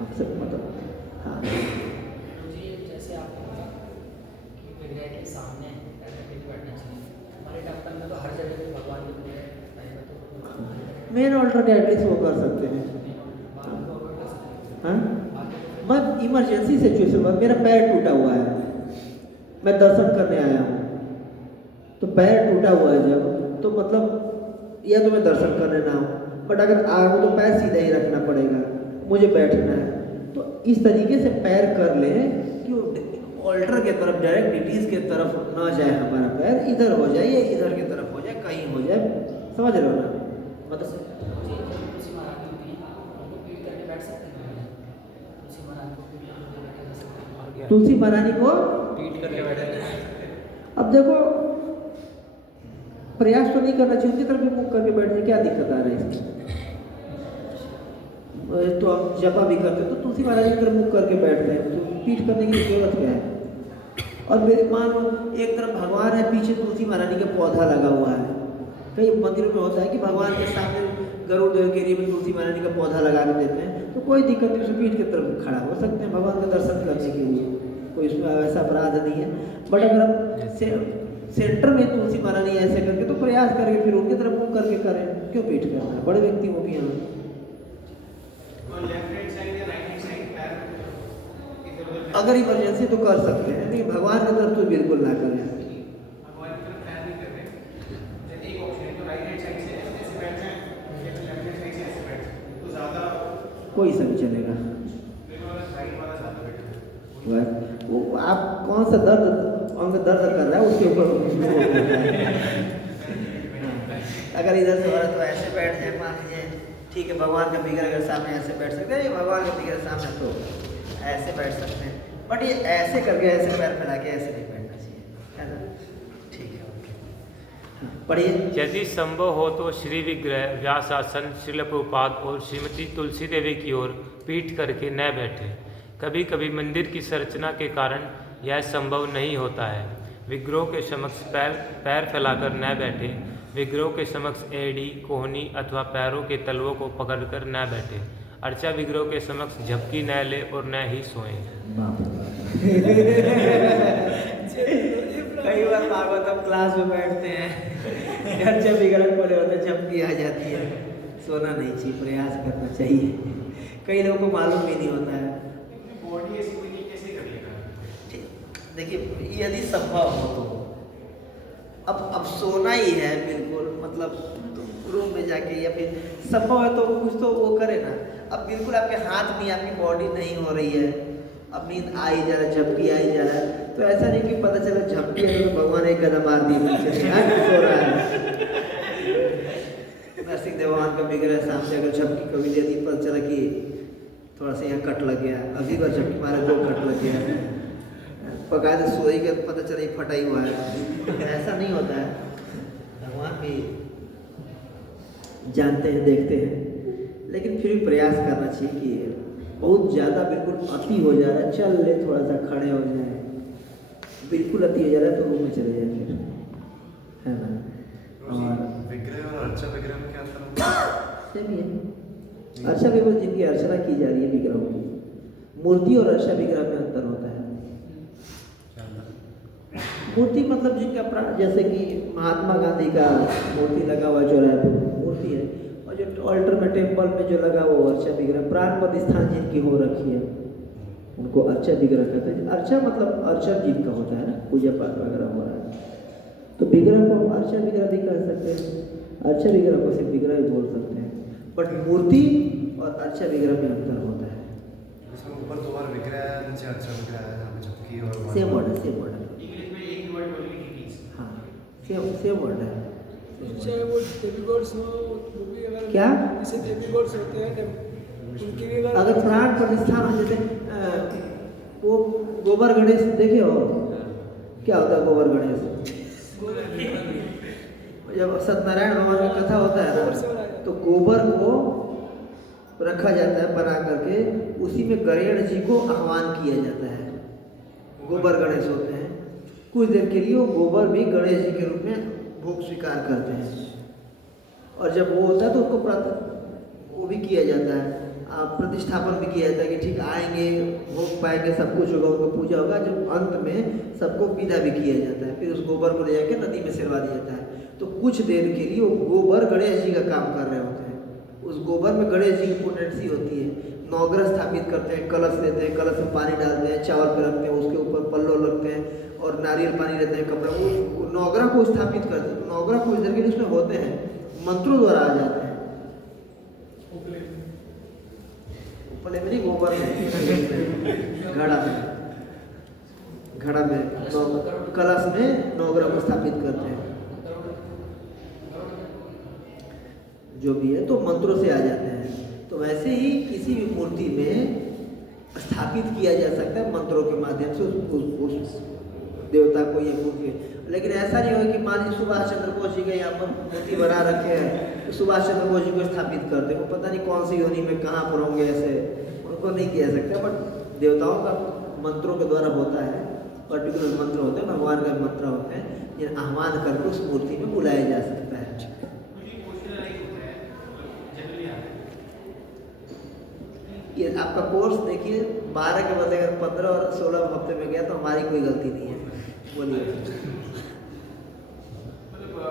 हमसे मतलब हाँ। जैसे आपने कहा कि विग्रह के सामने बैठना चाहिए, हमारे टेम्पल में तो हर जगह पे भगवान के मेन ऑल्टर के एटलीस्ट वो कर सकते हैं। हाँ, मैं इमरजेंसी सिचुएशन में मेरा पैर टूटा हुआ है, मैं दर्शन करने आया हूँ, तो पैर टूटा हुआ है जब, तो मतलब या तो मैं दर्शन करने ना हूँ, बट अगर आ हूँ तो पैर सीधा ही रखना पड़ेगा, मुझे बैठना है। तो इस तरीके से पैर कर ले कि ऑल्टर के तरफ, डायरेक्ट डिटीज के तरफ ना जाए हमारा पैर, इधर हो जाए या इधर की तरफ हो जाए, कहीं हो जाए। समझ रहे हो ना? मतलब तुलसी महारानी को पीट करके बैठे। अब देखो, प्रयास तो नहीं करना चाहिए, उनकी तरफ भी मुख करके बैठने, क्या दिक्कत आ रही है इसमें? तो आप जपा भी करते हो तो तुलसी महाराज की तरफ मुख करके बैठते हैं, तो पीठ करने की जरूरत क्या है? और मेरे मान एक तरफ भगवान है, पीछे तुलसी महारानी का पौधा लगा हुआ है। कई मंदिरों में होता है कि भगवान के सामने गरुड़ देव के एरिया में तुलसी महारानी का पौधा लगा के देते हैं, तो कोई दिक्कत नहीं, उसमें पीठ की तरफ खड़ा हो सकते हैं भगवान का दर्शन करने के लिए, कोई इसमें ऐसा अपराध नहीं है। बट अगर हम सेंटर में तुलसी महारानी ऐसे करके, तो प्रयास करके फिर उनकी तरफ मुँह करके करें, क्यों पीठ करना है? बड़े व्यक्ति वो भी हैं। अगर इमरजेंसी तो कर सकते हैं, लेकिन भगवान की तरफ तो बिल्कुल ना करें। कोई सा भी चलेगा। वो आप कौन सा अंग दर्द कर रहा है उसके ऊपर अगर इधर से हो रहा है तो ऐसे बैठ जाए, मान लीजिए ठीक है, भगवान का फिगर अगर सामने ऐसे बैठ सकते हैं, भगवान का फिगर सामने तो ऐसे बैठ सकते हैं, बट ये ऐसे करके ऐसे पैर फैला के ऐसे नहीं बैठना चाहिए, है ना? ठीक है, ओके, पढ़िए। यदि संभव हो तो श्री विग्रह, व्यासासन, श्रील प्रभुपाद और श्रीमती तुलसी देवी की ओर पीठ करके न बैठे। कभी कभी मंदिर की संरचना के कारण यह संभव नहीं होता है। विग्रहों के समक्ष पैर फैलाकर न बैठे। विग्रहों के समक्ष एड़ी, कोहनी अथवा पैरों के तलवों को पकड़कर न बैठे। अर्चा विग्रहों के समक्ष झपकी न ले और न ही सोएं। कई बार भागवतम क्लास में बैठते हैं, अर्चा विग्रह बोले होते, झपकी आ जाती है। सोना नहीं चाहिए, प्रयास करना चाहिए। कई लोगों को मालूम भी नहीं होता है, बॉडी ऐसी कोई नहीं, कैसे कर लेगा? देखिए यदि संभव हो तो अब सोना ही है बिल्कुल, मतलब तो रूम में जाके या फिर संभव है तो कुछ तो वो करे ना। अब बिल्कुल आपके हाथ में आपकी बॉडी नहीं हो रही है, अब नींद आ ही जा रहा है, झपकी आ ही जा रहा है, तो ऐसा नहीं कि पता चला झपकी है तो भगवान एक कदम मार दिए पीछे से सो रहा है। नरसिंह देव भगवान का विग्रह सामने अगर झपकी कभी दे दी, पता चला कि थोड़ा सा यहाँ कट लग गया, अभी बार झपकी मारे 2 कट लग गया, पकाए तो सोई के पता चला ये फटा ही हुआ है। ऐसा नहीं होता है, भगवान भी जानते हैं, देखते हैं, लेकिन फिर भी प्रयास करना चाहिए कि बहुत ज़्यादा बिल्कुल अति हो जा रहा है, चल ले थोड़ा सा खड़े हो जाए, बिल्कुल अति हो जा रहा है तो रूम में चले जाए फिर, है ना। और विग्रह और अर्चा विग्रह में क्या अंतर होता है? सेम ही है। अर्चा विग्रह जिनकी अर्चना की जा रही है विग्रहों की, मूर्ति और अर्चा विग्रह में अंतर होता है। मूर्ति मतलब जिनका प्राण, जैसे कि महात्मा गांधी का मूर्ति लगा हुआ चौराहे पे मूर्ति है, और जो ऑल्टर में टेम्पल में जो लगा वो अर्चा विग्रह, प्राण प्रतिष्ठान जिनकी हो रखी है उनको अर्चा विग्रह कहते हैं। अर्चा मतलब अर्चन जिनका होता है ना, पूजा पाठ वगैरह हो रहा है, तो विग्रह को हम अर्चा विग्रह भी कह सकते हैं, अर्चा विग्रह को सिर्फ विग्रह भी बोल सकते हैं, बट मूर्ति और अर्चा विग्रह में अंतर होता है। उसमें ऊपर 2 बार विग्रह है, नीचे अर्चा विग्रह है, जहाँ पे झपकी और सेम वर्ड है, सेम वर्ड है, इंग्लिश में एक ही वर्ड बोलेंगे डिटीज। हाँ सेम वर्ड है। चाहे वो देवी गॉड्स हो, वो भी अगर क्या? जैसे देवी गॉड्स होते हैं उनकी भी अगर प्राण प्रतिष्ठान हो, जैसे वो गोबर गणेश देखे हो, क्या होता है गोबर गणेश? जब सत्यनारायण भगवान की कथा होता है ना, तो गोबर को रखा जाता है बना करके, उसी में गणेश जी को आह्वान किया जाता है, गोबर गणेश होते हैं। कुछ देर के लिए वो गोबर भी गणेश जी के रूप में भोग स्वीकार करते हैं, और जब वो होता है तो उसको वो भी किया जाता है, प्रतिष्ठापन भी किया जाता है कि ठीक आएंगे, भोग पाएंगे, सब कुछ होगा, उनको पूजा होगा, जब अंत में सबको विदा भी किया जाता है, फिर उस गोबर को ले जाकर नदी में सिरवा दिया जाता है। तो कुछ देर के लिए वो गोबर गणेश जी का काम कर रहे होते हैं, उस गोबर में गणेश जी की पुण्यतिथि होती है, नवग्रह स्थापित करते हैं, कलश लेते हैं, कलश में पानी डालते हैं, चावल पे रखते हैं, उसके ऊपर पल्लो रखते हैं और नारियल पानी लेते हैं, कपड़ा, वो नवग्रह को स्थापित करते हैं। नवग्रह कुछ देर के लिए उसमें होते हैं, मंत्रों द्वारा आ जाते हैं, उपले में नहीं, गोबर में, घड़ा में कलश में नवग्रह को स्थापित करते हैं, जो भी है, तो मंत्रों से आ जाते हैं। तो वैसे ही किसी भी मूर्ति में स्थापित किया जा सकता है मंत्रों के माध्यम से उस देवता को ये मूर्ति। लेकिन ऐसा नहीं होगा कि मान लीजिए सुभाष चंद्र बोस जी के यहाँ पर मूर्ति बना रखे हैं, तो सुभाष चंद्र बोस जी को स्थापित करते हैं, वो पता नहीं कौन सी योनि में कहाँ पर होंगे, ऐसे उनको नहीं किया सकता। बट देवताओं का मंत्रों के द्वारा होता है, पर्टिकुलर मंत्र होते हैं, भगवान का मंत्र होते हैं, जिन्हें आह्वान करके उस मूर्ति में बुलाया जा सकता है। ये आपका कोर्स देखिए 12 के बदले अगर 15 और 16 हफ्ते में गया तो हमारी कोई गलती नहीं है। बोलिए। मतलब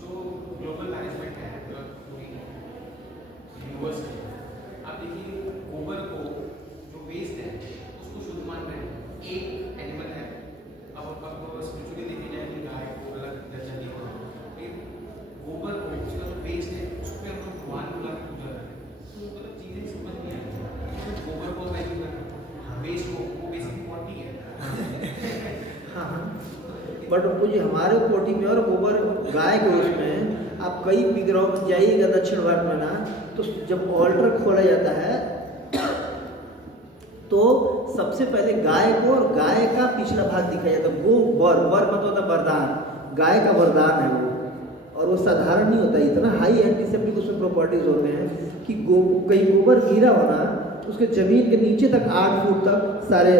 जो ग्लोबल मैनेजमेंट है यूनिवर्स की, आप देखिए गोबर को जो वेस्ट है उसको शुद्ध मान रहे हैं। एक एनिमल है, अब स्पिरिचुअली देखी जाए तो गाय को अलग दर्जा दिया हुआ है, लेकिन गोबर को उसका जो वेस्ट है उस पर हम लोग भगवान बुला के पूजा करते हैं। तो मतलब चीज़ें समझ नहीं आती, गोबर को वैल्यू करना, वेस्ट को वो बेसिक पॉटी है। हाँ हाँ, बट मुझे हमारे कोटी में और गोबर गाय के उसमें आप कई विग्रहों में जाइएगा दक्षिण भारत में ना, तो जब ऑल्टर खोला जाता है तो सबसे पहले गाय को और गाय का पिछला भाग दिखाया जाता है। वर मतलब होता वरदान, गाय का वरदान है वो, और वो साधारण नहीं होता, इतना हाई एंटीसेप्टिक उसमें प्रॉपर्टीज होते हैं कि कहीं गोबर गिरा होना तो उसके जमीन के नीचे तक 8 फुट तक सारे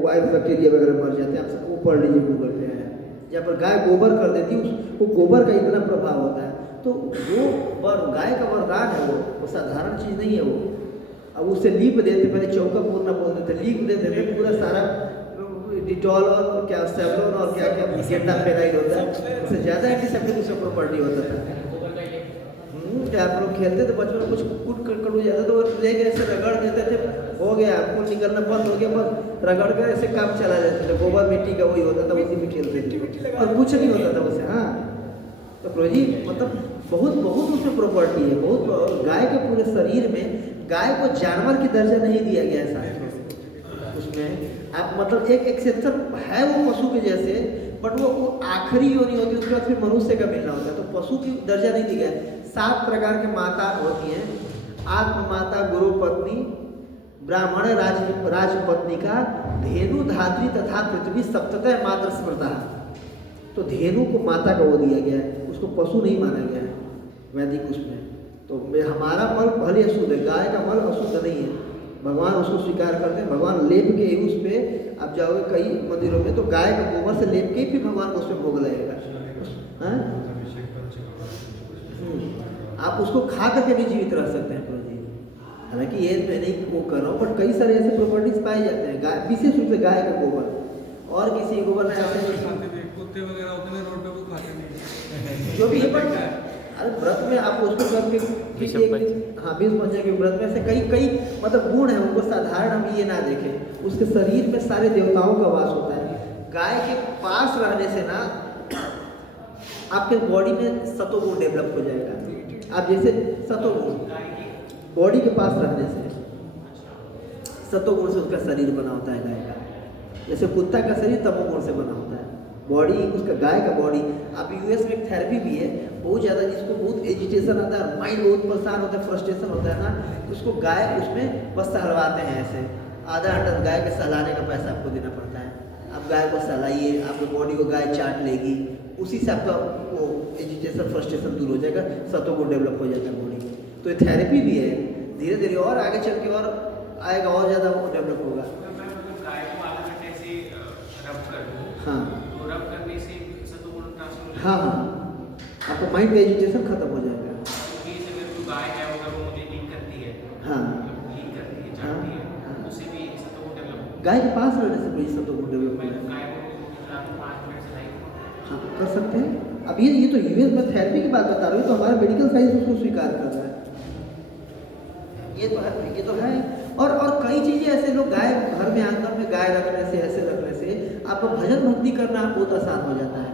वायरस बैक्टीरिया वगैरह मर जाते हैं। आप वो पढ़ लीजिए गूगल पे है, जहाँ पर गाय गोबर कर देती है वो गोबर का इतना प्रभाव होता है। तो वो गाय का वरदान है, वो साधारण चीज़ नहीं है वो। अब उसे लीप देते, पहले चौका पूर्णा बोल देते, लीप दे देते, पूरा सारा डिटॉल और क्या सेवलॉन और क्या क्या गेंडा फेनाइल होता है, उससे ज़्यादा एंटीसेप्टिक उसका प्रॉपर्टी होता था। क्या आप लोग खेलते थे बचपन में, कुछ कूट कट हो जाता तो वो लेके ऐसे रगड़ देते थे, हो गया आपको निकलना बंद हो गया, बस रगड़ कर ऐसे काम चला जाता था। गोबर मिट्टी का वही होता था, उसी में खेलते थे और कुछ नहीं होता था उससे। हाँ तो प्रभु जी मतलब बहुत बहुत उसमें प्रॉपर्टी है, बहुत। गाय के पूरे शरीर में गाय को जानवर की दर्जा नहीं दिया गया है शास्त्रों उसमें। आप मतलब एक एक्सेप्शन है वो पशु के जैसे, बट वो आखिरी योनि होती है, उसके बाद फिर मनुष्य का मिलना होता है, तो पशु की दर्जा नहीं दी गया है। 7 प्रकार की माता होती हैं, आत्म माता, गुरु पत्नी, ब्राह्मण राजपत्नी का, धेनु धात्री तथा पृथ्वी सप्ततः मात्र स्मृता। तो धेनु को माता का वो दिया गया है, उसको पशु नहीं माना गया है वैदिक उसमें। तो हमारा मल भले अशुद्ध है, गाय का मल अशुद्ध नहीं है, भगवान उसको स्वीकार करते हैं। भगवान लेप के ही उस पर आप जाओगे कई मंदिरों में तो गाय के गोबर से लेप के ही फिर भगवान को उसमें भोग लगेगा। आप उसको खा करके भी जीवित रह सकते हैं प्रभु जी। हालांकि ये मैं नहीं वो कर रहा हूँ, बट कई सारे ऐसे प्रॉपर्टीज पाए जाते हैं गाय, विशेष रूप से गाय का गोबर, और किसी गोबर में ऐसे कुत्ते वगैरह होते हैं रोड पे, वो खाते नहीं जो भी है। बट अरे व्रत में आप उसको करके हाँ 20 पंचे के व्रत में ऐसे कई मतलब गुण है, उनको साधारण हम ये ना देखें। उसके शरीर में सारे देवताओं का वास होता है। गाय के पास रहने से ना आपके बॉडी में सतोगुण डेवलप हो जाएगा। आप जैसे सतोगुण बॉडी के पास रहने से सतोगुण से उसका शरीर बना होता है गाय का। जैसे कुत्ता का शरीर तमोगुण से बना होता है बॉडी, उसका गाय का बॉडी। आप यूएस में एक थेरेपी भी है बहुत ज़्यादा, जिसको बहुत एजिटेशन आता है, माइंड बहुत परेशान होता है, फ्रस्ट्रेशन होता है ना, उसको गाय उसमें बस सहलवाते हैं ऐसे। आधा घंटा गाय के सहलाने का पैसा आपको देना पड़ता है। आप गाय को सहलाइए, आपकी बॉडी को गाय चाट लेगी, उसी से आपका वो एजिटेशन फ्रस्ट्रेशन दूर हो जाएगा, सतों को डेवलप हो जाता है बॉडी। तो ये थेरेपी भी है, धीरे धीरे और आगे चल के और आएगा, और ज़्यादा वो डेवलप होगा। हाँ हाँ हाँ, आपका माइंड का एजिटेशन खत्म हो जाएगा। हाँ गाय के पास रहने से कोई सतोगुण डेवलप होगा। हाँ कर सकते हैं। अब ये तो यूएस में थेरेपी की बात बता रही हूँ, तो हमारा मेडिकल साइंस उसको स्वीकार कर रहा है। ये तो है। और कई चीज़ें ऐसे लोग गाय घर में आंगन में गाय रखने से, ऐसे रखने से आपको भजन भक्ति करना बहुत आसान हो जाता है,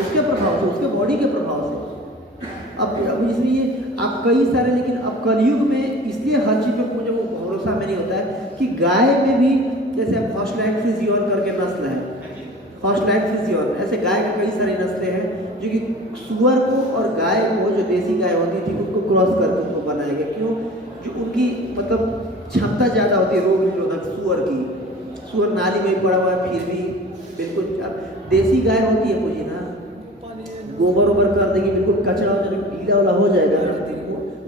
उसके प्रभाव से, उसके बॉडी के प्रभाव से। अब इसलिए आप कई सारे, लेकिन अब कलयुग में इसलिए हर चीज़ पे मुझे वो भरोसा में नहीं होता है कि गाय में भी जैसे अब हॉर्सलाइट फ्रिजियन करके नस्ल है, हॉर्सलाइट फ्रिजियन, ऐसे गाय के कई सारी नस्लें हैं जो कि सुअर को और गाय को, जो देसी गाय होती थी, उनको क्रॉस करके उनको बनाया गया। क्यों? जो उनकी मतलब क्षमता ज़्यादा होती है रोग निरोधक सुअर की। सुअर नाली में पड़ा हुआ है फिर भी बिल्कुल। देसी गाय होती है मुझे ना, गोबर ओबर कर देगी, बिल्कुल कचरा हो जाएगा, गीला वाला हो जाएगा,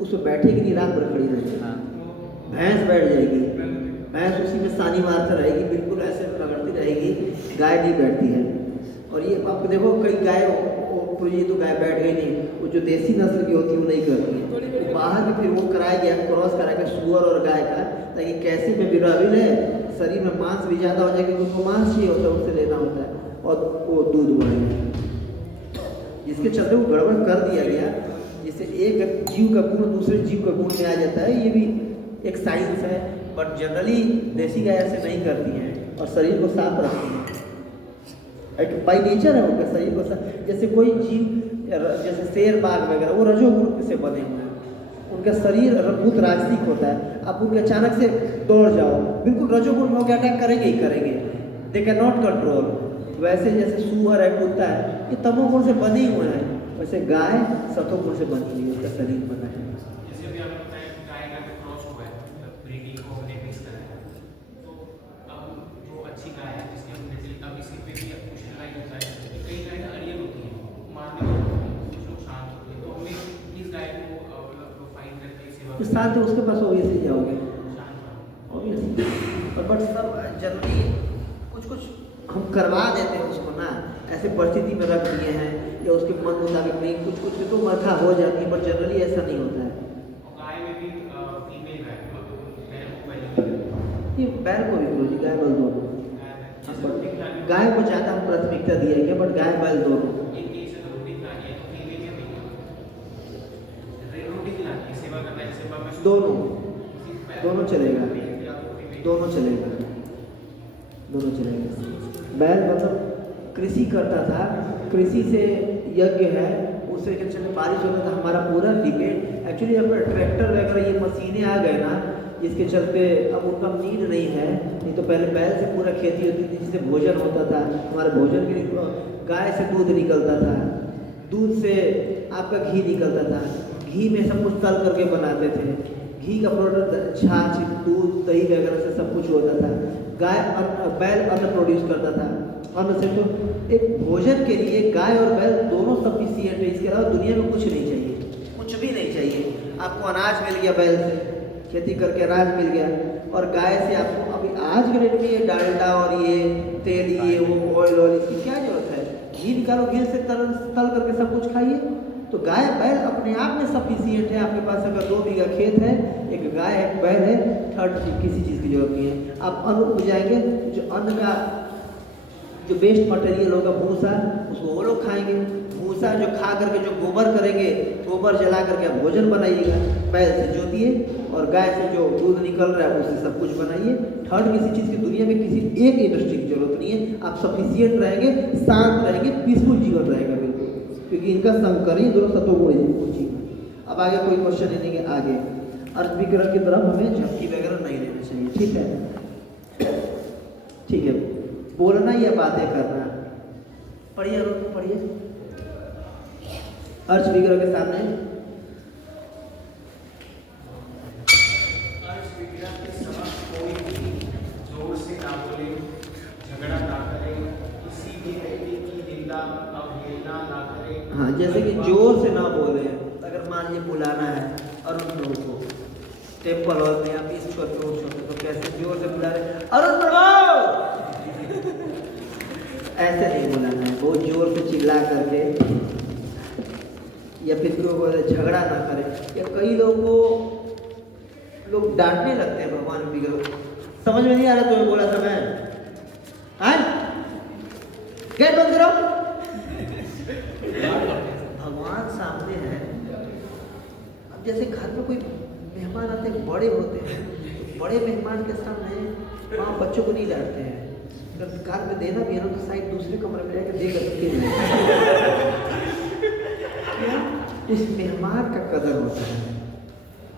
उसमें बैठेगी नहीं, रात भर खड़ी रहेगी। भैंस बैठ जाएगी, भैंस उसी में सानी मारते रहेगी, बिल्कुल ऐसे रगड़ती रहेगी, गाय नहीं बैठती है। और ये आप देखो कई गाय, ये तो गाय बैठ गई नहीं, वो जो देसी नस्ल की होती है वो नहीं करती है, बाहर में फिर वो कराया गया, क्रॉस कराया गया सुअर और गाय का, ताकि कैसे में विराविल है, शरीर में मांस भी ज़्यादा हो जाएगा, उनको मांस चाहिए होता है, उससे लेना होता है, और वो दूध बढ़ेगा। जिसके चलते वो गड़बड़ कर दिया गया, जिससे एक जीव का गुण दूसरे जीव का गुण में आ जाता है। ये भी एक साइंस है, बट जनरली देसी गाय ऐसे नहीं करती हैं और शरीर को साफ रखती हैं। एक बाई नेचर है उनका शरीर को जैसे कोई जीव, जैसे शेर बाघ वगैरह, वो रजोगुण से बने हुए हैं, उनका शरीर बहुत राजसिक होता है। आप उनके अचानक से दौड़ जाओ, बिल्कुल रजोगुण में होकर अटैक करेंगे ही करेंगे, दे कैन नॉट कंट्रोल। वैसे जैसे सुअर है, कुत्ता है, ये तमोगुण से बने हुए हैं, वैसे गाय सतोगुण से बनी हुई है, उसका शरीर बना है। तो शांत उसके पास ऑब्वियसली जाओगे, ऑब्वियसली। बट सब जनरली कुछ हम करवा देते हैं उसको ना, ऐसे परिस्थिति में रख दिए हैं या उसके मन मुताबिक नहीं, कुछ तो मरखा हो जाती है, बट जनरली ऐसा नहीं होता है। ये बैल को भी गुरु जी, गाय बैल दोनों, गाय को ज़्यादा हम प्राथमिकता दिया गया, बट गाय बैल दोनों। दोनों दोनों चलेगा, दोनों चलेगा, दोनों चलेगा। बैल मतलब कृषि करता था, कृषि से यज्ञ है, उससे के चलते बारिश होता था। हमारा पूरा डिपेंड एक्चुअली अब ट्रैक्टर वगैरह ये मशीनें आ गए ना, जिसके चलते अब उनका नीड नहीं है। नहीं तो पहले बैल से पूरा खेती होती थी, जिससे भोजन होता था। हमारे भोजन के लिए गाय से दूध निकलता था, दूध से आपका घी निकलता था, घी में सब कुछ तल करके बनाते थे। घी का प्रोडक्ट छाछ, दूध, दही वगैरह से सब कुछ होता था। बैल अन्न प्रोड्यूस करता था। अन्न से तो एक भोजन के लिए गाय और बैल दोनों सफिशिएंट है। इसके अलावा दुनिया में कुछ नहीं चाहिए, कुछ भी नहीं चाहिए। आपको अनाज मिल गया, बैल से खेती करके अनाज मिल गया, और गाय से आपको अभी आज के डेट में ये डालडा और ये तेल, ये वो ऑयल और इसकी क्या जरूरत है? घी निकालो, घी से तल करके सब कुछ खाइए। तो गाय बैल अपने आप में सफिशिएंट है। आपके पास अगर 2 बीघा खेत है, एक गाय एक बैल है, थर्ड किसी चीज़ की जरूरत नहीं है। आप अन्न उपजाएंगे, जो अन्न का जो वेस्ट मटेरियल होगा भूसा, उसको वो लोग खाएंगे। भूसा जो खा करके जो गोबर करेंगे, गोबर जला करके आप भोजन बनाइएगा। बैल से जोतिए, और गाय से जो दूध निकल रहा है उससे सब कुछ बनाइए। थर्ड किसी चीज़ की दुनिया में किसी एक इंडस्ट्री की जरूरत नहीं है। आप सफिशिएंट रहेंगे, शांत रहेंगे, पीसफुल जीवन रहेगा बिल्कुल, क्योंकि इनका संकर ही दोनों सतोगुण जीवन। अब आगे कोई क्वेश्चन नहीं है। आगे अर्थ विग्रह की तरफ हमें झपकी वगैरह नहीं लेना चाहिए, ठीक है? ठीक है, बोलना या बातें करना। पढ़िए, पढ़िए। अर्थ विग्रह के सामने अर्थ विग्रह के समक्ष कोई भी जोर से ना बोले, झगड़ा ना करे, किसी भी व्यक्ति की निंदा अवहेलना ना करे। हाँ, जैसे कि जोर से ना बोले। अगर मान लीजिए बुलाना है अरुण प्रभु को टेम्पल हॉल में, आप इस छोटे तो कैसे जोर से बुला रहे, अरुण प्रभु, ऐसे नहीं बुलाना है। बहुत जोर से चिल्ला करके, या फिर झगड़ा ना करें। या कई लोग डांटने लगते हैं भगवान विग्रह। समझ में नहीं आ रहा तुम्हें बोला था मैं? गेट बंद करो। भगवान सामने है। अब जैसे घर में कोई मेहमान आते हैं, बड़े होते हैं, बड़े मेहमान के सामने वहाँ बच्चों को नहीं डांटते हैं। जब कार में देना भी है ना, तो साइड दूसरे कमरे में जाकर दे करके उस मेहमान का कदर होता है।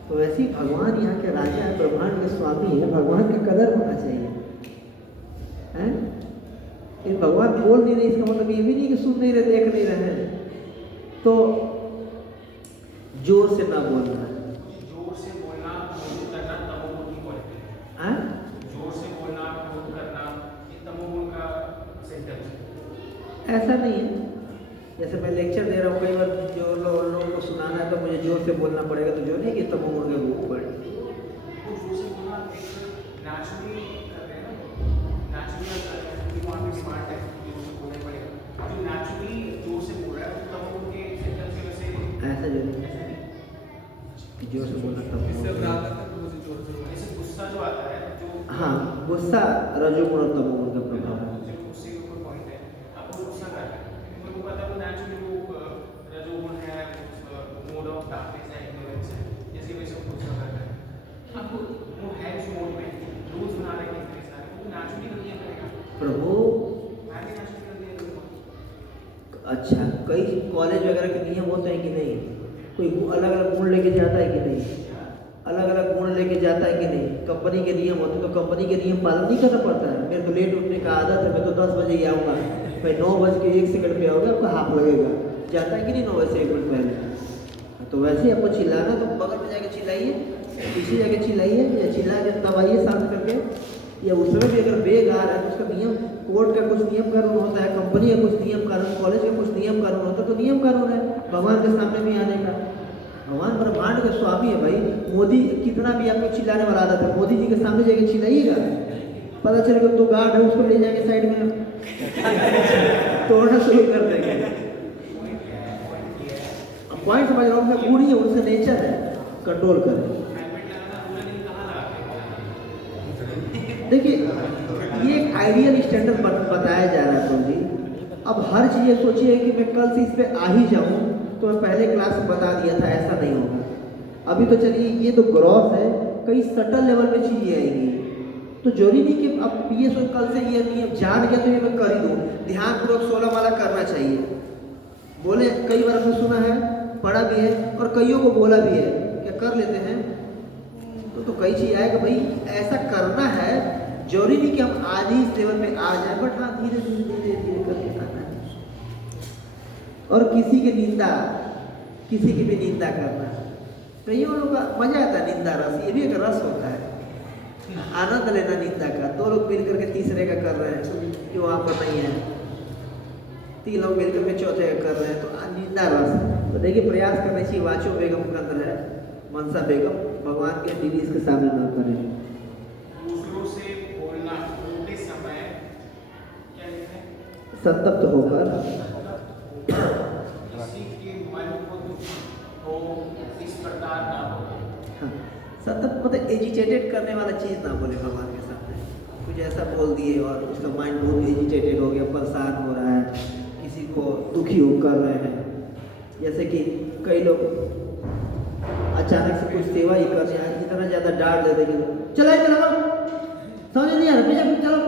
तो वैसे ही भगवान यहाँ के राजा है, ब्रह्मांड के स्वामी है, भगवान का कदर होना चाहिए, हैं? लेकिन भगवान बोल नहीं रहे, इसका मतलब ये भी नहीं कि सुन नहीं रहे, देख नहीं रहे हैं। तो जोर से ना बोलना, जोर से बोलना, क्रोध करना तमोगुण की क्वालिटी है। हैं? जोर से बोलना, क्रोध करना, ये तमोगुण का सिम्टम्स है। ऐसा नहीं है। जैसे मैं लेक्चर दे रहा हूँ, कई बार जो लोगों को सुनाना है तो मुझे जोर से बोलना पड़ेगा, तो जो नहीं कि तमोगुण के रूप पर वो जोर से बोलना एक नेचुरली कर रहे हैं ना, नेचुरली कर रहे हैं, क्योंकि वहाँ पे स्मार्ट है, जोर से बोलना पड़ेगा। जो नेचुरली जोर से बोल रहा है, वो तमोगुण के सिम्टम्स की वजह से ऐसा जो नहीं ऐसा नहीं। जोर से बोलना इससे तब अपराध करते हैं, मुझे जोर से बोलना। जैसे गुस्सा जो आता है, जो हाँ, गुस्सा रजोगुण और तमोगुण का प्रभाव है। जो गुस्से के ऊपर पॉइंट है, आपको गुस्सा कर रहे हैं, मेरे को पता है वो नेचुरली वो रजोगुण है, मोड ऑफ डार्कनेस है, इग्नोरेंस है, जिसकी वजह से गुस्सा कर रहे हैं। आपको वो है उस मोड में रूल्स बना रहे हैं इतने सारे, वो नेचुरली कर दिया करेगा। प्रभु मैं भी नेचुरली कर दिया करूँगा। अच्छा, कई कॉलेज वगैरह के नियम होते हैं कि नहीं? कोई अलग अलग गुण लेके जाता है कि नहीं? अलग अलग गुण लेके जाता है कि नहीं? कंपनी के नियम होते हैं, तो कंपनी के नियम पालन नहीं करना पड़ता है। मेरे को लेट उठने का आदत है, मैं तो 10 बजे ही आऊँगा, मैं 9:01 पे आऊँगा, आपको हाफ लगेगा। जाता है कि नहीं 9 बजे से 1 मिनट पहले? तो वैसे ही आपको चिल्लाना, तो बगल में जाके चिल्लाइए, पीछे जाके चिल्लाइए, या चिल्ला के तब आइए शांत करके। या उस समय भी अगर बेग आ रहा है तो उसका नियम, कोर्ट का कुछ नियम कानून होता है, कंपनी का कुछ नियम कानून, कॉलेज का कुछ नियम कानून होता है, तो नियम कानून है भगवान के सामने भी आने का। भगवान ब्रह्मांड के स्वामी है भाई। मोदी कितना भी आपको चिल्लाने वाला आदत है, मोदी जी के सामने जाके चिल्लाइएगा, पता चलेगा तो गार्ड है, उसको ले जाके साइड में तोड़ना शुरू कर देंगे। पॉइंट समझ रहा हूँ मैं, बूढ़ी है, उनसे नेचर है, कंट्रोल करें। देखिए, ये एक आइडियल स्टैंडर्ड बताया जा रहा है तो जी। अब हर चीज़ ये सोचिए कि मैं कल से इस पे आ ही जाऊँ, तो मैं पहले क्लास में बता दिया था, ऐसा नहीं होगा। अभी तो चलिए ये तो ग्रॉस है, कई सटल लेवल पे चीजें आएंगी। तो जरूरी नहीं कि अब ये सोच कल से ये नियम जान गया तो ये मैं कर ही दूँ। ध्यानपूर्वक 16 माला करना चाहिए। बोले कई बार हमने सुना है, पढ़ा भी है और कईयों को बोला भी है, क्या कर लेते हैं तो कई चीज आएगा भाई ऐसा करना है। जरूरी नहीं कि हम आज ही इस लेवल पे आ जाए, बट हाँ धीरे धीरे करके आना है। और किसी की निंदा, किसी की भी निंदा करना, कईयों लोगों का मजा आता है निंदा रस, ये भी एक रस होता है, आनंद लेना निंदा का। 2 लोग मिल करके तीसरे का कर रहे हैं कि वहाँ पर नहीं है, 3 लोग मिल करके चौथे का कर रहे हैं, तो निंदा रस। तो देखिए प्रयास करना चाहिए। वाचो बेगम का अंदर है, मनसा बेगम, भगवान के दीदी इसके सामने न करें। दूसरों से बोलना बोलते समय क्या लिखा है? संतप्त होकर किसी के मन को दुख हो इस प्रकार ना हो। हाँ, सतत मतलब एजिटेटेड करने वाला चीज़ ना बोले भगवान के सामने। कुछ ऐसा बोल दिए और उसका माइंड बहुत एजिटेटेड हो गया, परेशान हो रहा है, किसी को दुखी हो कर रहे हैं। जैसे कि कई लोग अचानक से कुछ सेवा ही कर रहे हैं, इतना ज़्यादा डांट दे देंगे, चलाए चलो, समझ नहीं आ रहा, पीछे चलो।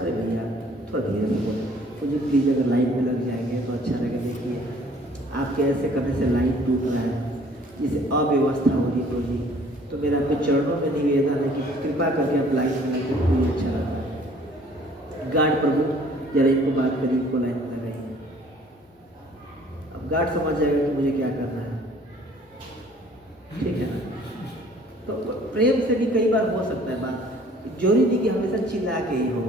अरे भैया थोड़ा धीरे से बोलो, मुझे प्लीज़ अगर लाइन में लग जाएंगे तो अच्छा लगेगा। देखिए आपके ऐसे करने से लाइन टूट रहा है, जिसे अव्यवस्था होगी होगी। तो मेरा आपके चरणों में निवेदन है कि कृपा करके आप लाइन में लगे, कोई अच्छा लगता है। गार्ड प्रभु जरा इनको बात करिए, इनको लाइन में लगाइए। अब गार्ड समझ जाएगा कि मुझे क्या करना है, ठीक है ना। तो प्रेम से भी कई बार हो सकता है बात, जरूरी नहीं कि हमेशा चिल्ला के ही हो।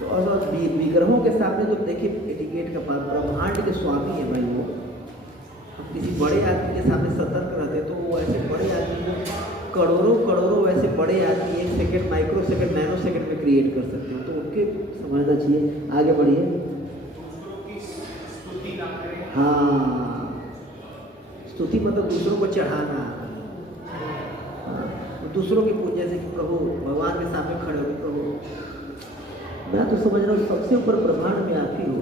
तो और विग्रहों के सामने तो देखिए एटिकेट का बात, ब्रह्मांड के स्वामी है भाई वो। हम किसी बड़े आदमी के सामने सतर्क रहते हैं तो वो ऐसे बड़े आदमी को करोड़ों वैसे बड़े आदमी 1 second, micro second, nano second में क्रिएट कर सकते हैं। तो उनके समझना चाहिए। आगे बढ़िए। दूसरों की स्तुति ना करें। हाँ, स्तुति मतलब दूसरों को चढ़ाना। हाँ, दूसरों की पूजा, जैसे कि प्रभु भगवान के सामने खड़े हो, प्रभु मैं तो समझ रहा हूँ सबसे ऊपर ब्रह्मांड में आप ही हो।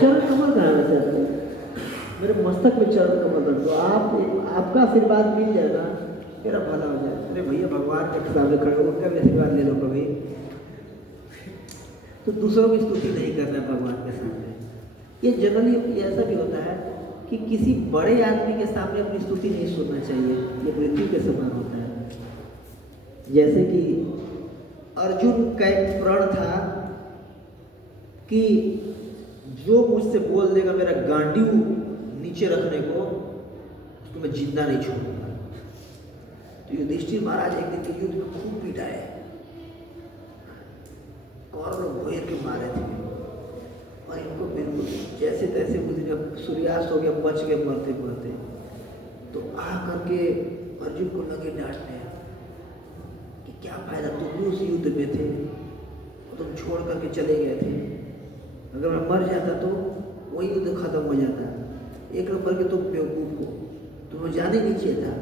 चरण कमल कराना चाहते हैं, मेरे मस्तक में चरण कमल रख दो। आपका आशीर्वाद मिल जाएगा, मेरा भला हो जाएगा। अरे भैया भगवान के सामने खड़े हो, उनका भी आशीर्वाद ले लो कभी। तो दूसरों की स्तुति नहीं करना है भगवान के सामने। ये जनरली ऐसा भी होता है कि किसी बड़े आदमी के सामने अपनी स्तुति नहीं सुनना चाहिए, ये मृत्यु के समान होता है। जैसे कि अर्जुन का एक प्रण था कि जो मुझसे बोल देगा मेरा गांडीव नीचे रखने को, उसको मैं जिंदा नहीं छोड़ूंगा। तो युधिष्ठिर महाराज एक दिन के युद्ध में खूब पिटाए और लोग घेर के मारे थे और इनको बिल्कुल जैसे तैसे उस दिन सूर्यास्त हो गया, बच गए मरते मरते। तो आ करके अर्जुन को लगे डांटने कि क्या फायदा, तुम भी उस युद्ध में थे और तुम छोड़ करके चले गए थे। अगर मैं मर जाता तो वही युद्ध खत्म हो जाता। एक नंबर के तुम बेवकूफ़ हो, तुम्हें जाने नहीं चाहिए था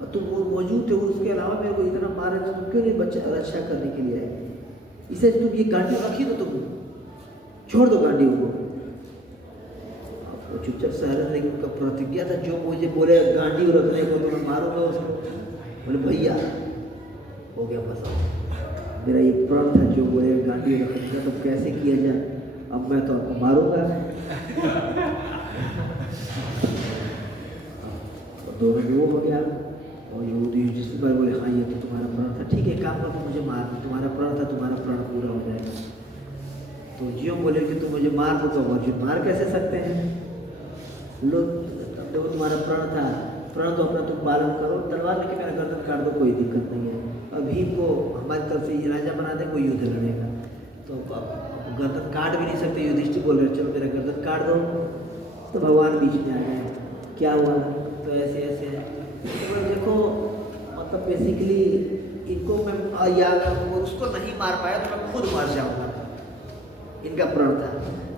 और तुम वो मौजूद थे। उसके अलावा मेरे को इतना मारे तो तुम क्यों नहीं बच्चा रक्षा करने के लिए आए? इसे तुम ये गांडी रखी तो तुम छोड़ दो गांडी को। वो चुपचाप सहरे, लेकिन उनका प्रतिज्ञा था जो मुझे बोले गांडी रखने को तो मैं मारूंगा उसको। बोले भैया हो गया फंसा, मेरा ये प्रण था जो बोले गांडी रखने का, तो कैसे किया जाए, अब मैं तो आपको मारूंगा। और दोनों वो हो गया। और युधिष्ठिर पर बोले हाँ ये तो तुम्हारा प्रण था, ठीक है काम करो, मुझे मार, तुम्हारा प्रण था, तुम्हारा प्रण पूरा हो जाएगा। तो जियो बोले कि तुम मुझे मार दो, तो अर्जुन मार कैसे सकते हैं? लोग देखो तुम्हारा प्रण था, प्रण तो अपना तुम पालन करो, तलवार लेके मेरा गर्दन काट दो, कोई दिक्कत नहीं है। अब भीम को हमारी तरफ से राजा बना दे, कोई युद्ध लड़ेगा। तो अब गर्दन काट भी नहीं सकते। युधिष्ठिर बोल रहे चलो मेरा गर्दन काट दो। तो भगवान बीच में आ गए, क्या हुआ? तो ऐसे ऐसे तो देखो मतलब बेसिकली इनको मैं या उसको नहीं मार पाया तो मैं खुद मर जाऊँगा, इनका प्रण था।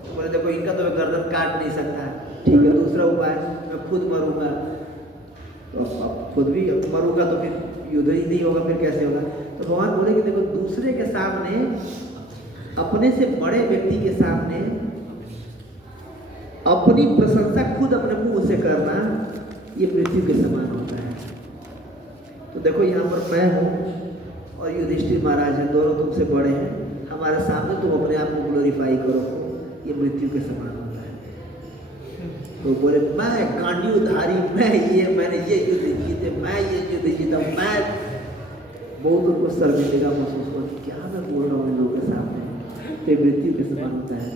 तो बोले देखो इनका तो मैं गर्दन काट नहीं सकता, ठीक है दूसरा उपाय मैं खुद मरूंगा। तो अब खुद भी मरूंगा तो फिर युद्ध ही नहीं होगा, फिर कैसे होगा? तो भगवान बोले कि देखो दूसरे के सामने, अपने से बड़े व्यक्ति के सामने अपनी प्रशंसा खुद अपने मुंह से करना ये मृत्यु के समान होता है। तो देखो यहाँ पर मैं हूँ और युधिष्ठिर महाराज हैं, दोनों तुमसे बड़े हैं, हमारे सामने तुम अपने आप को ग्लोरीफाई करो, ये मृत्यु के समान होता है। तो बोले मैं गांडीवधारी, मैं ये, मैंने ये युद्ध जीते, मैं ये युद्ध जीता, मैं बहुत उनको शर्मिंदा महसूस हुआ कि क्या मैं बोल रहा हूँ इन लोगों के सामने, तो मृत्यु के समान होता है।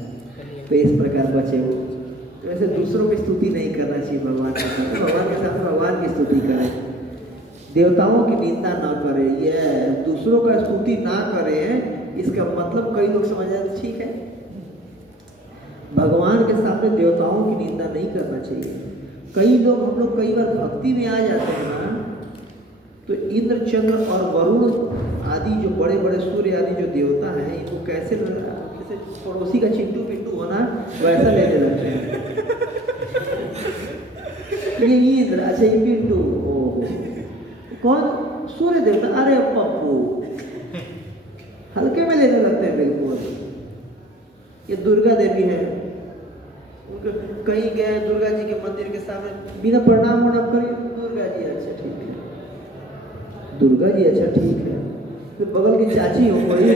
तो इस प्रकार बचे हो। तो ऐसे दूसरों की स्तुति नहीं करना चाहिए भगवान के साथ, भगवान के साथ भगवान की स्तुति करें, देवताओं की निंदा ना करें, ये दूसरों का स्तुति ना करें। इसका मतलब कई लोग समझ जाते ठीक है, भगवान के सामने देवताओं की निंदा नहीं करना चाहिए। कई लोग, हम लोग कई बार भक्ति में आ जाते हैं ना, तो इंद्र, चंद्र और वरुण आदि जो बड़े बड़े सूर्य आदि जो देवता हैं, इनको कैसे पड़ोसी का चिंटू पिंटू होना वैसा लेने लगते हैं। ये इंद्र, अच्छा ये पिंटू, ओहो कौन, सूर्य देवता, अरे पप्पू, हल्के में लेने लगते हैं बिल्कुल। ये दुर्गा देवी है, उनके कहीं गए दुर्गा जी के मंदिर के सामने बिना प्रणाम वणाम करे, दुर्गा जी अच्छा ठीक है, दुर्गा जी अच्छा ठीक है, फिर बगल की चाची हो कोई,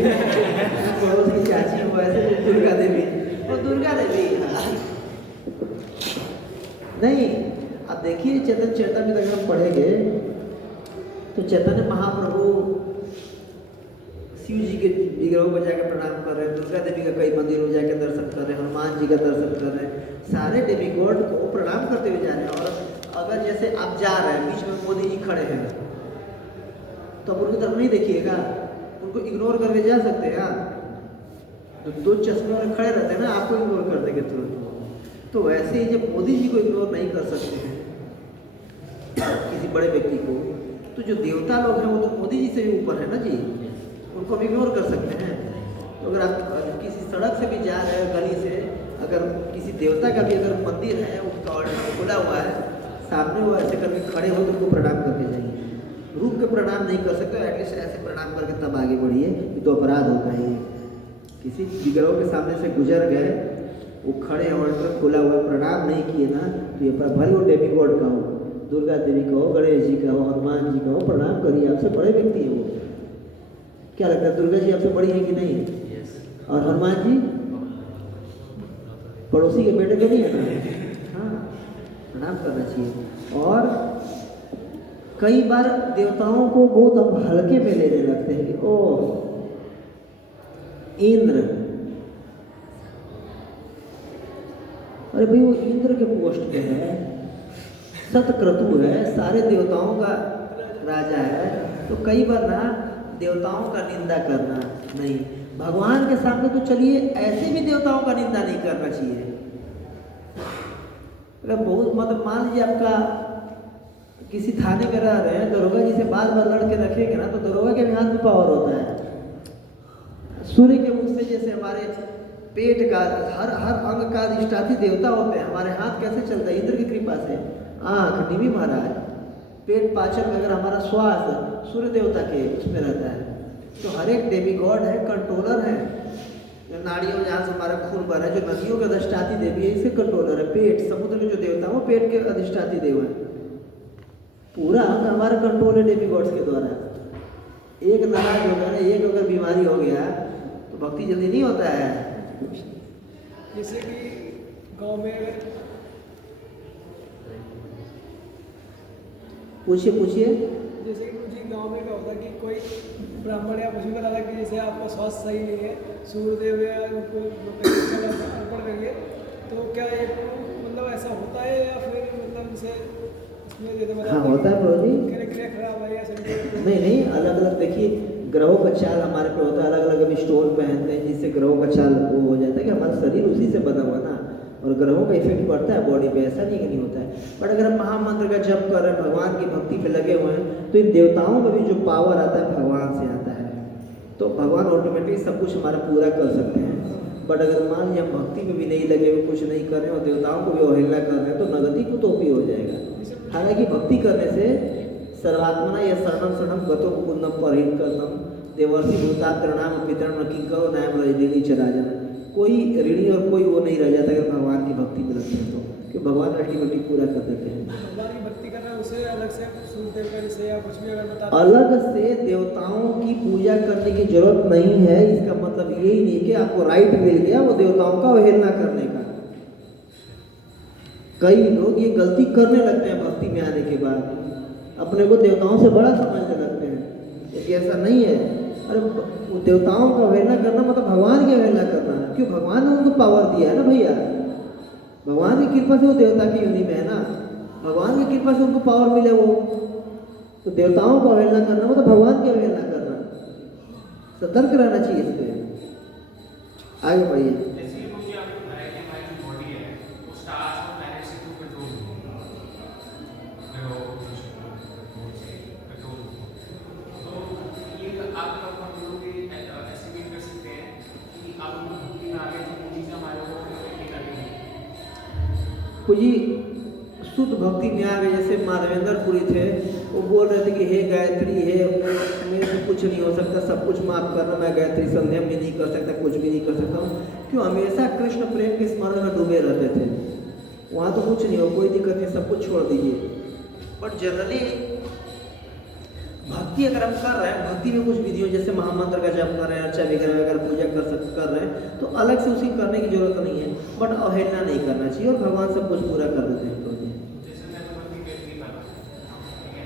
पड़ोस की चाची हो, ऐसे दुर्गा देवी, वो दुर्गा देवी नहीं। अब देखिए चैतन्य चरितामृत अगर हम पढ़ेंगे तो चैतन्य महाप्रभु शिव जी के विग्रहों पर जाकर प्रणाम कर रहे हैं, दुर्गा देवी का कई मंदिरों में जाकर दर्शन कर रहे हैं, हनुमान जी का दर्शन कर रहे हैं, सारे देवी गॉड को प्रणाम करते हुए जा रहे हैं। और अगर जैसे आप जा रहे हैं, बीच में मोदी जी खड़े हैं, तो आप उनकी तरफ नहीं देखिएगा, उनको इग्नोर करके जा सकते हैं आप। तो दो चश्मे वाले खड़े रहते हैं ना, आपको इग्नोर कर देंगे तुरंत। तो वैसे ही जब मोदी जी को इग्नोर नहीं कर सकते हैं किसी बड़े व्यक्ति को, तो जो देवता लोग हैं वो तो मोदी जी से भी ऊपर है ना जी, उनको हम इग्नोर कर सकते हैं। तो अगर आप किसी सड़क से भी जा रहे हैं, गली से, अगर किसी देवता का भी अगर मंदिर है, उसका ऑर्डर खुला हुआ है, सामने वो ऐसे करके खड़े हो तो उनको प्रणाम करके जाइए। रुक के प्रणाम नहीं कर सकते, एटलीस्ट ऐसे प्रणाम करके तब आगे बढ़िए, ये तो अपराध होता है। किसी विग्रह के सामने से गुजर गए, वो खड़े ऑर्डर खुला हुआ, प्रणाम नहीं किए ना, तो ये भले वो डेमी गॉड का हो, दुर्गा देवी का हो, गणेश जी का हो, हनुमान जी का हो, प्रणाम करिए, आपसे बड़े व्यक्ति है वो। क्या लगता है दुर्गा जी आपसे बड़ी है कि नहीं? और हनुमान जी पड़ोसी के बेटे तो नहीं है ना? हाँ, प्रणाम करना चाहिए। और कई बार देवताओं को बहुत हम हल्के में लेने लगते हैं कि ओह इंद्र, अरे भाई वो इंद्र के पोस्ट पे है, सतक्रतु है, सारे देवताओं का राजा है। तो कई बार ना देवताओं का निंदा करना नहीं, भगवान के सामने तो चलिए ऐसे भी देवताओं का निंदा नहीं करना चाहिए। अगर बहुत मतलब मान लीजिए आपका किसी थाने में रह रहे हैं, दरोगा जी से बार बार लड़ के रखेंगे ना, तो दरोगा के भी हाथ में पावर होता है। सूर्य के मुख से जैसे हमारे पेट का हर अंग का अधिष्ठात्री देवता होते हैं, हमारे हाथ कैसे चलता है? इंद्र की कृपा से। आँख निमि महाराज, पेट पाचन में अगर हमारा श्वास सूर्य देवता के उसमें रहता है, तो हर एक देवी गॉड है, कंट्रोलर है। जो नाड़ियों जहाँ से हमारा खून बह रहा है, जो नदियों के अधिष्ठात्री देवी है, इसके कंट्रोलर है। पेट, समुद्र के जो देवता है वो पेट के अधिष्ठात्री देव है। पूरा अंग हमारा कंट्रोल है देवी गॉड्स के द्वारा। एक नाराज हो गया ना, एक अगर बीमारी हो गया तो भक्ति जल्दी नहीं होता है। जैसे कि गांव में, पूछिए। जैसे कि जी गांव में क्या होता है कि कोई ब्राह्मण या कुछ भी बता कि जैसे आपका स्वास्थ्य सही नहीं है, सूर्यदेव या उनको अर्पण करिए, तो क्या ये मतलब ऐसा होता है या फिर मतलब जैसे इसमें जैसे हाँ होता है प्रभु जी। क्रिया खराब है या सब? नहीं, अलग अलग देखिए ग्रहों का चाल हमारे पे होता है, अलग अलग हम स्टोन पहनते हैं जिससे ग्रहों का चाल वो हो जाता है कि हमारा शरीर उसी से बना हुआ ना, और ग्रहों का इफेक्ट पड़ता है बॉडी पे, ऐसा नहीं कि नहीं होता है। बट अगर हम महामंत्र का जप कर रहे हैं, भगवान की भक्ति पे लगे हुए हैं, तो इन देवताओं में भी जो पावर आता है भगवान से आता है, तो भगवान ऑटोमेटिक सब कुछ हमारा पूरा कर सकते हैं। बट अगर मान लीजिए हम भक्ति में भी नहीं लगे हुए, कुछ नहीं कर रहे हैं और देवताओं को भी अवहेलना कर रहे हैं, तो नगति कुतोपी हो जाएगा। हालांकि भक्ति करने से सर्वात्मना या शरणम शरणम गतो मुकुंदम परिहित करतम देवर्षि भूतात्र नाम पितरम किंकर नाम रजनी चराजन, कोई ऋणी और कोई वो नहीं रह जाता अगर भगवान की भक्ति में लगते हैं तो, कि भगवान अल्टीमेटली पूरा कर देते हैं। भगवान की भक्ति करना उसे अलग से सुनते कर से या कुछ भी अगर बता अलग से देवताओं की पूजा करने की जरूरत नहीं है। इसका मतलब यही नहीं कि आपको राइट मिल गया वो देवताओं का अवहेलना करने का। कई लोग ये गलती करने लगते हैं भक्ति में आने के बाद, अपने को देवताओं से बड़ा समझने लगते हैं, लेकिन ऐसा नहीं है। अरे वो देवताओं का अवहेलना करना मतलब भगवान की अवहेलना करना है। क्यों? भगवान ने उनको पावर दिया है ना भैया, भगवान की कृपा से वो देवता की योनि में है ना, भगवान की कृपा से उनको पावर मिले वो। तो देवताओं को अवहेलना करना मतलब भगवान की अवहेलना करना। सतर्क रहना चाहिए इस पे। आगे बढ़िए। जैसे कि मुझे आपको बताया कि हमारी जो बॉडी है वो स्टार्स और प्लैनेट्स से थ्रू कंट्रोल होती है। तो ये आप हम लोग एस्टिमेट कर सकते हैं कि आप भक्ति में आ गए तो वो चीज़ हमारे को अफेक्ट करेंगी। कुछ शुद्ध भक्ति में आ गए। जैसे माधवेंद्रपुरी थे, वो बोल रहे थे कि हे गायत्री, हे मेरे से कुछ नहीं हो सकता, सब कुछ माफ करना, मैं गायत्री संध्या भी नहीं कर सकता, कुछ भी नहीं कर सकता हूँ। क्यों? हमेशा कृष्ण प्रेम के स्मरण में डूबे रहते थे। वहाँ तो कुछ नहीं हो, कोई दिक्कत नहीं, सब कुछ छोड़ दीजिए। बट जनरली भक्ति अगर हम कर रहे हैं, भक्ति में कुछ विधियों जैसे महामंत्र का जप कर रहे हैं, अर्चा विग्रह वगैरह पूजा कर रहे हैं, तो अलग से उसकी करने की जरूरत नहीं है। बट अवहेलना नहीं करना चाहिए और भगवान सब कुछ पूरा कर देते हैं। जैसे मैं तो भक्ति करती हूँ, ठीक है,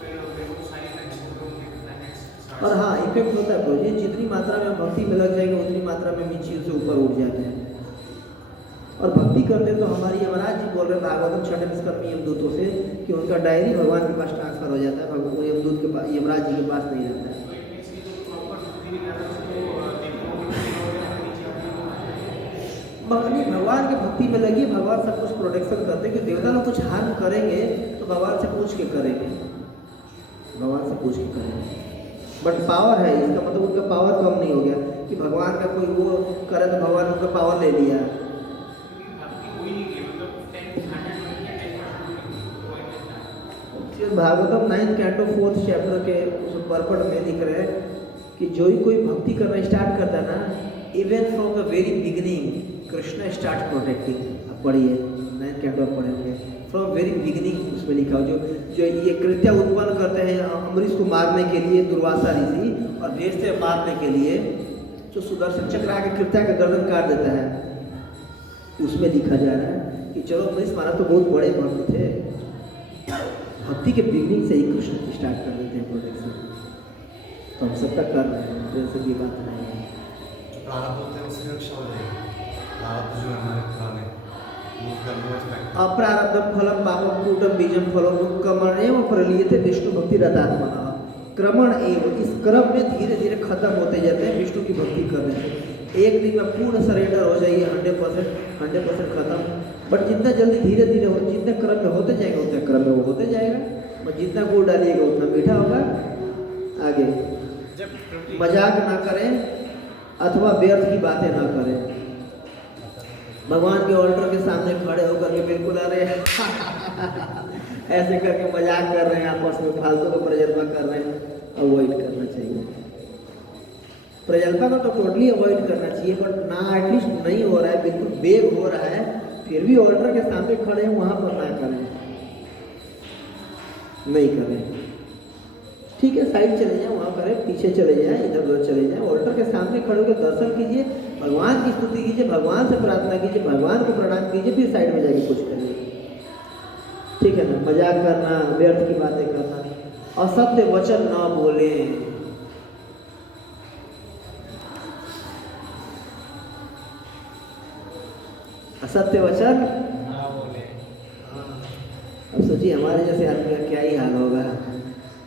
फिर वो सारी प्लैनेट्स और हाँ, इफेक्ट होता है प्रभु जी, जितनी मात्रा में भक्ति में लग जाएंगे उतनी मात्रा में नीचे से ऊपर उठ जाते हैं। और भक्ति करते हैं तो हमारी यमराज जी बोल रहे हैं भागवतम छठे स्कंद में यमदूतों से कि उनका डायरी भगवान के पास ट्रांसफर हो जाता है, भगवान यमदूत के पास, यमराज जी के पास नहीं रहता है। भगवान की भक्ति में लगी, भगवान सब कुछ प्रोटेक्शन करते हैं। कि देवता लोग कुछ हार्म करेंगे तो भगवान से पूछ के करेंगे, भगवान से पूछ के करेंगे। बट पावर है, इसका मतलब उनका पावर कम नहीं हो गया कि भगवान का कोई वो करे तो भगवान उनका पावर ले लिया। Bhagavatam 9th canto 4th chapter के उस परपट में लिख रहे हैं कि जो ही कोई भक्ति करना स्टार्ट करता है ना, even from the very beginning Krishna start protecting. आप पढ़िए 9th कैंटो पढ़ेंगे, फ्रॉम वेरी बिगिनिंग उसमें लिखा हो। जो ये कृत्य उत्पन्न करते हैं अम्बरीश को मारने के लिए दुर्वासा ऋषि, और देश से मारने के लिए जो सुदर्शन चक्र आके कृत्य का गर्दन काट देता है, उसमें लिखा जा रहा है कि चलो अम्बरीश महाराज तो बहुत बड़े भक्त थे, भक्ति के बिगनिंग से ही कृष्ण स्टार्ट कर देते हैं प्रोटेक्शन। तो हम सबका कर रहे हैं, तो ऐसे की बात नहीं है। प्रारब्ध होते हैं उसकी रक्षा हो जाएगी। प्रारब्ध जो है हमारे पुराने वो करने इफेक्ट अप्रारब्धम फलम पापम कूटम बीजम फलम क्रमणेव प्रलीयते विष्णु भक्ति रतात्मना। क्रमण एवं, इस क्रम में धीरे धीरे खत्म होते जाते हैं विष्णु की भक्ति करने से। एक दिन में पूर्ण सरेंडर हो जाइए 100% खत्म। बट जितना जल्दी धीरे धीरे हो, जितने क्रम में होते जाएंगे उतने क्रम में वो होते जाएगा। और जितना गुड़ डालिएगा उतना मीठा होगा। आगे मजाक ना करें अथवा व्यर्थ की बातें ना करें। भगवान के ऑल्टर के सामने खड़े होकर के बिल्कुल अरे ऐसे करके मजाक कर रहे हैं, आपस में फालतू का प्रजल्पा कर रहे हैं, अवॉइड करना चाहिए। प्रजल्पा को तो टोटली अवॉइड करना चाहिए, बट ना एटलीस्ट नहीं हो रहा है, बिल्कुल बेग हो रहा है, फिर भी ऑल्टर के सामने खड़े हैं वहाँ पर ना करें, नहीं करें। ठीक है, साइड चले जाए, वहाँ करें, पीछे चले जाए, इधर उधर चले जाए, ऑल्टर के सामने खड़े होकर दर्शन कीजिए, भगवान की स्तुति कीजिए, भगवान से प्रार्थना कीजिए, भगवान को प्रणाम कीजिए, फिर साइड में जाके कुछ करिए। ठीक है ना? मजाक करना, व्यर्थ की बातें करना, असत्य वचन ना बोले। असत्य वचन ना बोले। अब सोचिए हमारे जैसे आदमी का क्या ही हाल होगा।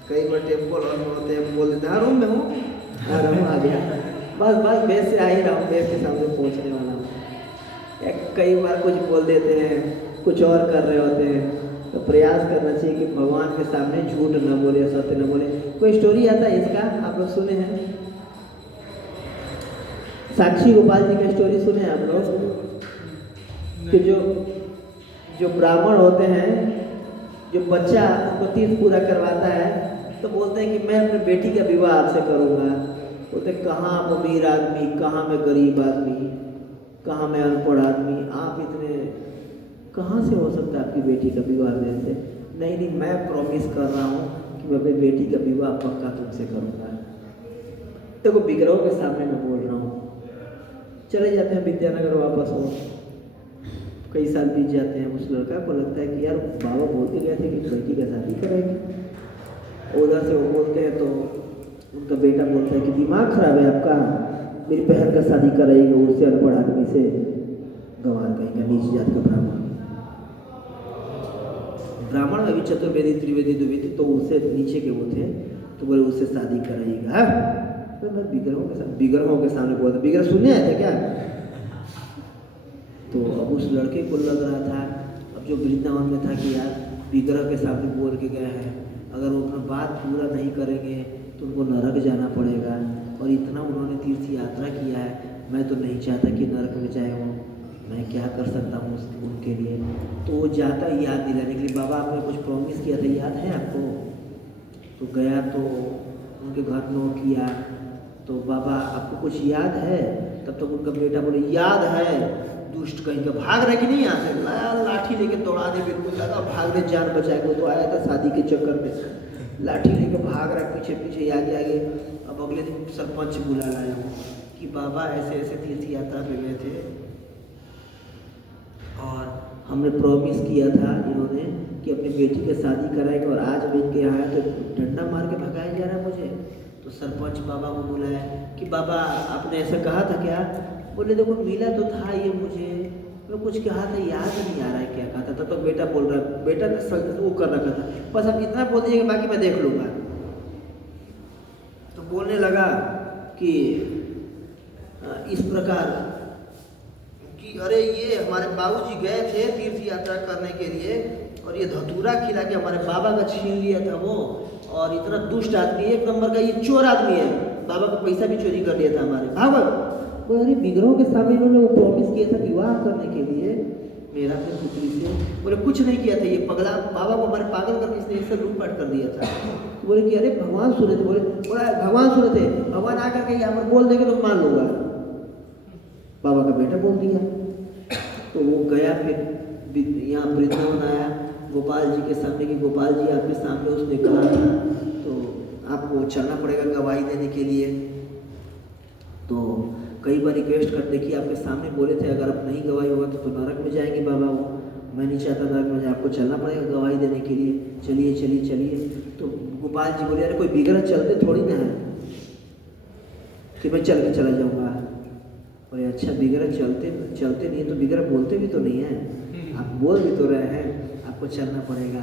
कई बार टेम्पल और में होते हैं, बोल देते हैं हाँ रूम में हूँ, हाँ रूम आ गया, बस बेस से आ ही रहा हूँ, बेस के सामने पहुँचने वाला हूँ। कई बार कुछ बोल देते हैं, कुछ और कर रहे होते हैं। तो प्रयास करना चाहिए कि भगवान के सामने झूठ न बोले, सत्य न बोले। कोई स्टोरी आता है इसका, आप लोग सुने हैं? साक्षी गोपाल जी का स्टोरी सुने हैं आप लोग? कि जो ब्राह्मण होते हैं, जो बच्चा उनको तीर्थ पूरा करवाता है, तो बोलते हैं कि मैं अपनी बेटी का विवाह आपसे करूँगा। बोलते कहाँ आप अमीर आदमी, कहाँ मैं गरीब आदमी, कहाँ मैं अनपढ़ आदमी, आप इतने कहाँ से हो सकता है आपकी बेटी का विवाह मेरे से? नहीं नहीं, मैं प्रॉमिस कर रहा हूँ कि मैं अपनी बेटी का विवाह पक्का तुमसे करूँगा। देखो विग्रहों के सामने मैं बोल रहा हूँ। चले जाते हैं विद्यानगर वापस हो, कई साल बीत जाते हैं। उस लड़का को लगता है कि यार बाबा बोल के गए थे कि बेटी का शादी करेंगे। उधर से वो बोलते हैं तो उनका बेटा बोलता है कि दिमाग खराब है आपका, मेरी बहन का शादी कराएगी उससे अनपढ़ आदमी से, गंवार कहेंगे नीच जात का ब्राह्मण। ब्राह्मण में भी चतुर्वेदी त्रिवेदी द्विवेदी, तो उससे नीचे के वो थे, तो बोले उससे शादी कराइएगा। तो मैं विग्रहों के सामने बोलता, विग्रह सुनने आए थे क्या? तो अब उस लड़के को लग रहा था, अब जो वृंदावन में था कि यार विग्रह के सामने बोल के गए हैं, अगर वो अपना बात पूरा नहीं करेंगे तो उनको नरक जाना पड़ेगा, और इतना उन्होंने तीर्थ यात्रा किया है, मैं तो नहीं चाहता कि नरक में जाए वो, मैं क्या कर सकता हूँ उनके लिए। तो वो जाता याद दिलाने के लिए, बाबा आपने कुछ प्रॉमिस किया था, याद है आपको? तो गया तो उनके घर नोट किया, तो बाबा आपको कुछ याद है? तब तक उनका बेटा बोले याद है, दुष्ट कहीं का, भाग रहा कि नहीं यहाँ से, लाठी लेके दौड़ा दे, बिल्कुल लगा भागने जान बचाएगा। तो आया था शादी के चक्कर में, लाठी लेके भाग रहा पीछे पीछे, आगे आगे। अब अगले दिन सरपंच बुला लाया कि बाबा ऐसे ऐसे तीर्थ यात्रा पे गए थे और हमने प्रॉमिस किया था इन्होंने कि अपनी बेटी की शादी कराएंगे, और आज मैं इनके यहाँ आया तो डंडा मार के भगाया जा रहा है मुझे। तो सरपंच बाबा को बुलाया कि बाबा आपने ऐसा कहा था क्या? बोले देखो मिला तो था ये मुझे, मैं कुछ कहा था याद नहीं आ रहा है क्या कहा था। तब तो बेटा बोल रहा है, बेटा ने वो कर रखा था, बस आप इतना बोल दीजिएगा बाकी मैं देख लूँगा। तो बोलने लगा कि इस प्रकार कि अरे ये हमारे बाबूजी गए थे तीर्थ यात्रा करने के लिए, और ये धतूरा खिला के हमारे बाबा का छीन लिया था वो, और इतना दुष्ट आदमी, एक नंबर का ये चोर आदमी है, बाबा का पैसा भी चोरी कर लिया था हमारे। भागो। अरे विग्रहों के सामने इन्होंने वो प्रॉमिस किया था विवाह करने के लिए मेरा अपनी पुत्री से। बोले कुछ नहीं किया था, ये पगला बाबा को हमारे पागल करके इसने इससे लूटपाट कर दिया था। तो बोले कि अरे भगवान सुने थे। बोले भगवान सुने थे, भगवान आकर के यहाँ पर बोल देंगे तो मान लूँगा। बाबा का बेटा बोल दिया। तो वो गया, फिर यहाँ वृंदावन आया गोपाल जी के सामने कि गोपाल जी आपके सामने उसने कहा तो आपको चलना पड़ेगा गवाही देने के लिए। तो कई बार रिक्वेस्ट करते कि आपके सामने बोले थे अगर आप नहीं गवाही होगा तो नरक में जाएंगे बाबा, वो मैं नहीं चाहता नरक में जाए, आपको चलना पड़ेगा गवाही देने के लिए, चलिए चलिए चलिए। तो गोपाल जी बोले अरे कोई विग्रह चलते थोड़ी ना है कि मैं चल के चला जाऊँगा। और अच्छा विग्रह चलते नहीं है तो विग्रह बोलते भी तो नहीं है, आप बोल भी तो रहे हैं, आपको चलना पड़ेगा।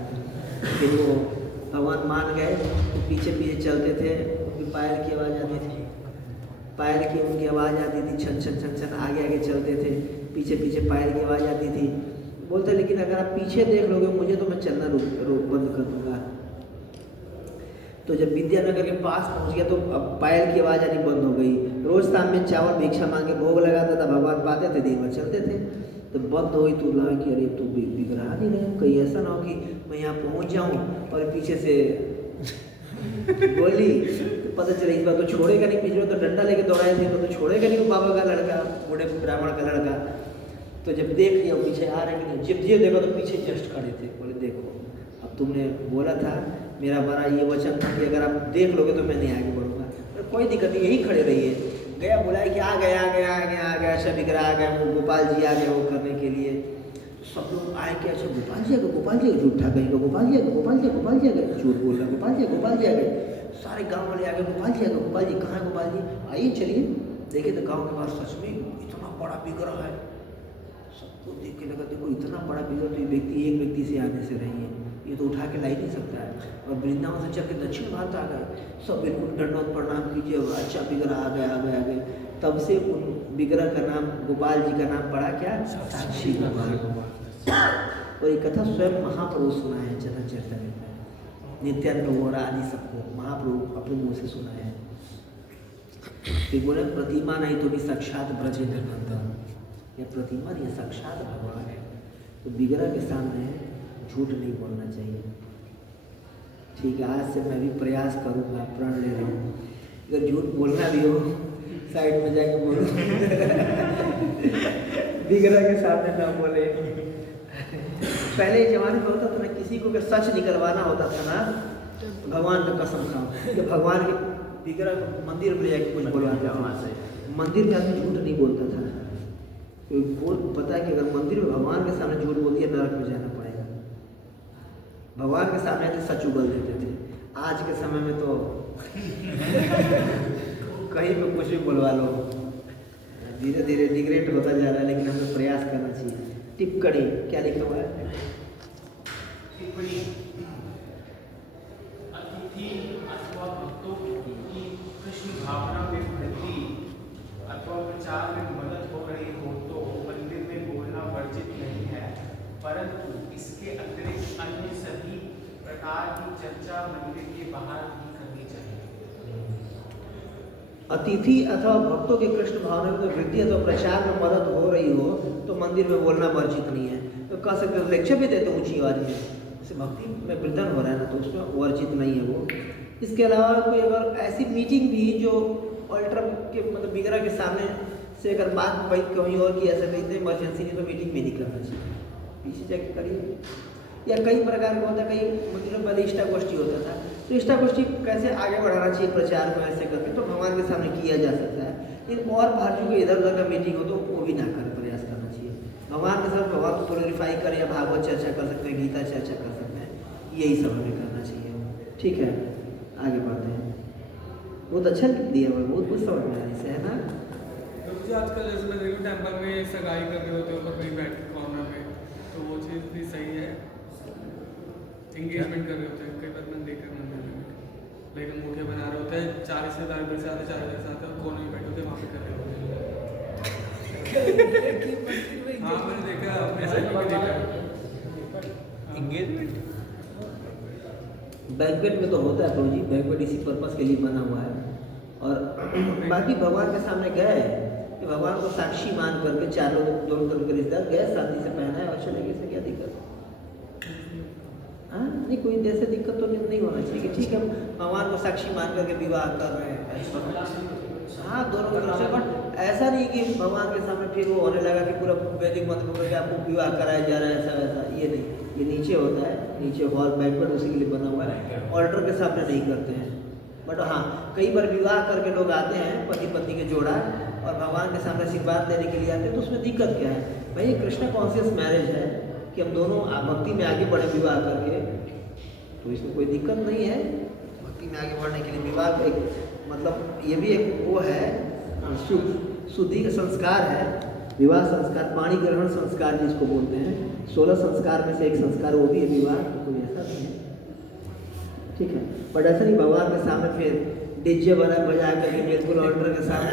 फिर वो भगवान मान गए, पीछे पीछे चलते थे, उनकी पायल की आवाज़ आती थी, पायल की उनकी आवाज़ आती थी, छन छन छन छन, आगे आगे चलते थे, पीछे पीछे पायल की आवाज़ आती थी। बोलते लेकिन अगर आप पीछे देख लोगे मुझे तो मैं चलना रोक बंद कर दूँगा। तो जब विद्यानगर के पास पहुंच गया तो अब पायल की आवाज़ आनी बंद हो गई। रोज शाम में चावल भिक्षा मांग के भोग लगाता था, भगवान पाते थे, दिन भर चलते थे। तो बंद हो गई तो लगा कि अरे तो बिगड़ा नहीं रहे, कहीं ऐसा ना हो कि मैं यहाँ पहुँच जाऊँ और पीछे से बोली तो पता चले इस बार तो छोड़ेगा नहीं, पिछले तो डंडा लेके दौड़ाए थे तो छोड़ेगा नहीं वो बाबा का लड़का, बूढ़े ब्राह्मण का लड़का। तो जब देख लिया पीछे आ रहे नहीं, जब ये देखा तो पीछे जस्ट खड़े थे। बोले देखो अब तुमने बोला था, मेरा बड़ा ये वचन था कि अगर आप देख लोगे तो मैं नहीं आगे बढ़ूंगा। तो कोई दिक्कत नहीं, यही खड़े रहिए। गया बुलाया कि आ गया अच्छा विग्रह आ गया, वो गोपाल जी आ गए वो करने के लिए। तो सब लोग आए कि अच्छा गोपाल जी झूठा कहीं का, गोपाल जी आ गए, झूठ बोल रहा गोपाल जी आ गए। सारे गाँव वाले आ गए, गोपाल जी कहाँ है गोपाल जी, आइए चलिए देखिए। तो गाँव के पास सच में इतना बड़ा विग्रह है, सबको देख के लगा देखो इतना बड़ा विग्रह, तो एक व्यक्ति से आने से रही है, ये तो उठा के ला ही नहीं सकता है। और वृंदावन से चल के दक्षिण भारत आ गए, सब बिल्कुल दंडवत प्रणाम कीजिए, अच्छा विग्रह आ गए। तब से उन विग्रह का नाम गोपाल जी का नाम पड़ा क्या, साक्षी गोपाल। और ये कथा स्वयं महाप्रभु सुना है चरणचर्चा में, नित्यानंद गौड़ा आदि सबको महाप्रभु अपने मुँह से सुना है। फिर बोले प्रतिमा नहीं तो भी साक्षात ब्रजेंद्र नंदन, यह प्रतिमा नहीं साक्षात भगवान है। तो विग्रह के सामने झूठ नहीं बोलना चाहिए। ठीक है, आज से मैं भी प्रयास करूँगा, प्रण ले रहा हूँ अगर झूठ बोलना भी हो साइड में जाके बोलो विग्रह के सामने ना बोले। पहले जमाने में होता था ना, किसी को अगर सच निकलवाना होता था ना, तो भगवान की कसम खाओ कि भगवान के विग्रह को मंदिर में जाके कुछ बोलवाते वहाँ से। मंदिर में आदमी झूठ नहीं बोलता था, क्योंकि बोल पता है कि अगर मंदिर में भगवान के सामने झूठ बोल दिया नरक में जाना पड़ेगा। भगवान के सामने तो सच उगल देते थे। आज के समय में तो कहीं पे कुछ भी बुलवा लो। धीरे धीरे डिग्रेड होता जा रहा है, लेकिन हमें प्रयास करना चाहिए। टिप्पणी क्या लिखा हुआ है? टिप्पणी, अतिथि अथवा भक्तों की कृष्ण भावना में वृद्धि अथवा प्रचार में मदद हो रही हो तो मंदिर में बोलना वर्जित नहीं है, परंतु इसके अतिरिक्त अन्य सभी प्रकार की चर्चा मंदिर के बाहर भी करनी चाहिए। अतिथि अथवा भक्तों के कृष्ण भावना में वृद्धि अथवा प्रचार में मदद हो रही हो तो मंदिर में बोलना वर्जित नहीं है। तो कह सकते हो लेक्चर भी देते ऊंची आवाज में, जैसे भक्ति में वृद्धन हो रहा है ना, तो उसमें वर्जित नहीं है वो। इसके अलावा कोई अगर ऐसी मीटिंग भी जो अल्टर के मतलब विग्रह के सामने से अगर बात कहीं और की ऐसा कहीं इमरजेंसी नहीं तो मीटिंग भी नहीं करना चाहिए, पीछे जाके करिए। या कई प्रकार का होता है, कई मंदिरों में पहले इष्टा गोष्ठी होता था, तो इष्टा गोष्ठी कैसे आगे बढ़ाना चाहिए प्रचार को ऐसे करके तो भगवान के सामने किया जा सकता है। लेकिन और भाजू के इधर उधर का मीटिंग हो तो वो भी ना कर, प्रयास करना चाहिए। भगवान के साथ भगवान को ग्लोरीफाई करें या भागवत चर्चा कर सकते हैं, गीता चर्चा कर सकते हैं, यही सब हमें करना चाहिए। ठीक है, आगे बढ़ते हैं। बहुत अच्छा लिख दिया हुआ, बहुत कुछ समझ में आने से है ना। मुझे आजकल जैसे लग रही है टेम्पल में सगाई कर रहे होते हैं ऊपर कहीं बैठ के कॉर्नर में, तो वो चीज़ भी सही है। एंगेजमेंट कर रहे होते हैं कई बार मैंने देखा मंदिर में, लेकिन मूर्ति बना रहे होते हैं 40 से 40 से आते 40 से आते कोने में बैठे होते हैं, वहाँ पे कर रहे होते हैं। हाँ मैंने देखा, अपने साइड में देखा एंगेजमेंट। बैंक्वेट में तो होता है प्रभु जी, बैंक्वेट इसी पर्पस के लिए बना हुआ है। और बाकी भगवान के सामने गए कि भगवान को साक्षी मान करके चार लोग दोनों तरफ के रिश्तेदार गए, शांति से पहना है और चले गए, इसमें क्या दिक्कत? हाँ नहीं, कोई जैसे दिक्कत तो नहीं होना चाहिए कि ठीक है भगवान को साक्षी मान करके विवाह कर रहे हैं। हाँ दोनों तरफ से, बट ऐसा नहीं कि भगवान के सामने फिर वो होने लगा कि पूरा वैदिक मंत्र करके आपको विवाह कराया जा रहा है, ऐसा वैसा, ये नहीं। ये नीचे होता है, नीचे हॉल बैंक्वेट उसी के लिए बना हुआ है, ऑल्टर के सामने नहीं करते हैं। बट हाँ कई बार विवाह करके लोग आते हैं, पति पत्नी के जोड़ा, और भगवान के सामने आशीर्वाद देने के लिए आते हैं, तो उसमें दिक्कत क्या है भाई? ये कृष्ण कॉन्शियस मैरिज है कि हम दोनों भक्ति में आगे बढ़े विवाह करके, तो इसमें कोई दिक्कत नहीं है। भक्ति में आगे बढ़ने के लिए विवाह एक मतलब ये भी एक वो है, शुद्धि का संस्कार है, विवाह संस्कार, पाणी ग्रहण संस्कार जिसको बोलते हैं। 16 संस्कार में से एक संस्कार वो भी है विवाह, तो कोई ऐसा नहीं है। ठीक है, बट ऐसा नहीं भगवान के सामने फिर डीजे बजा करके बिल्कुल ऑर्डर के सामने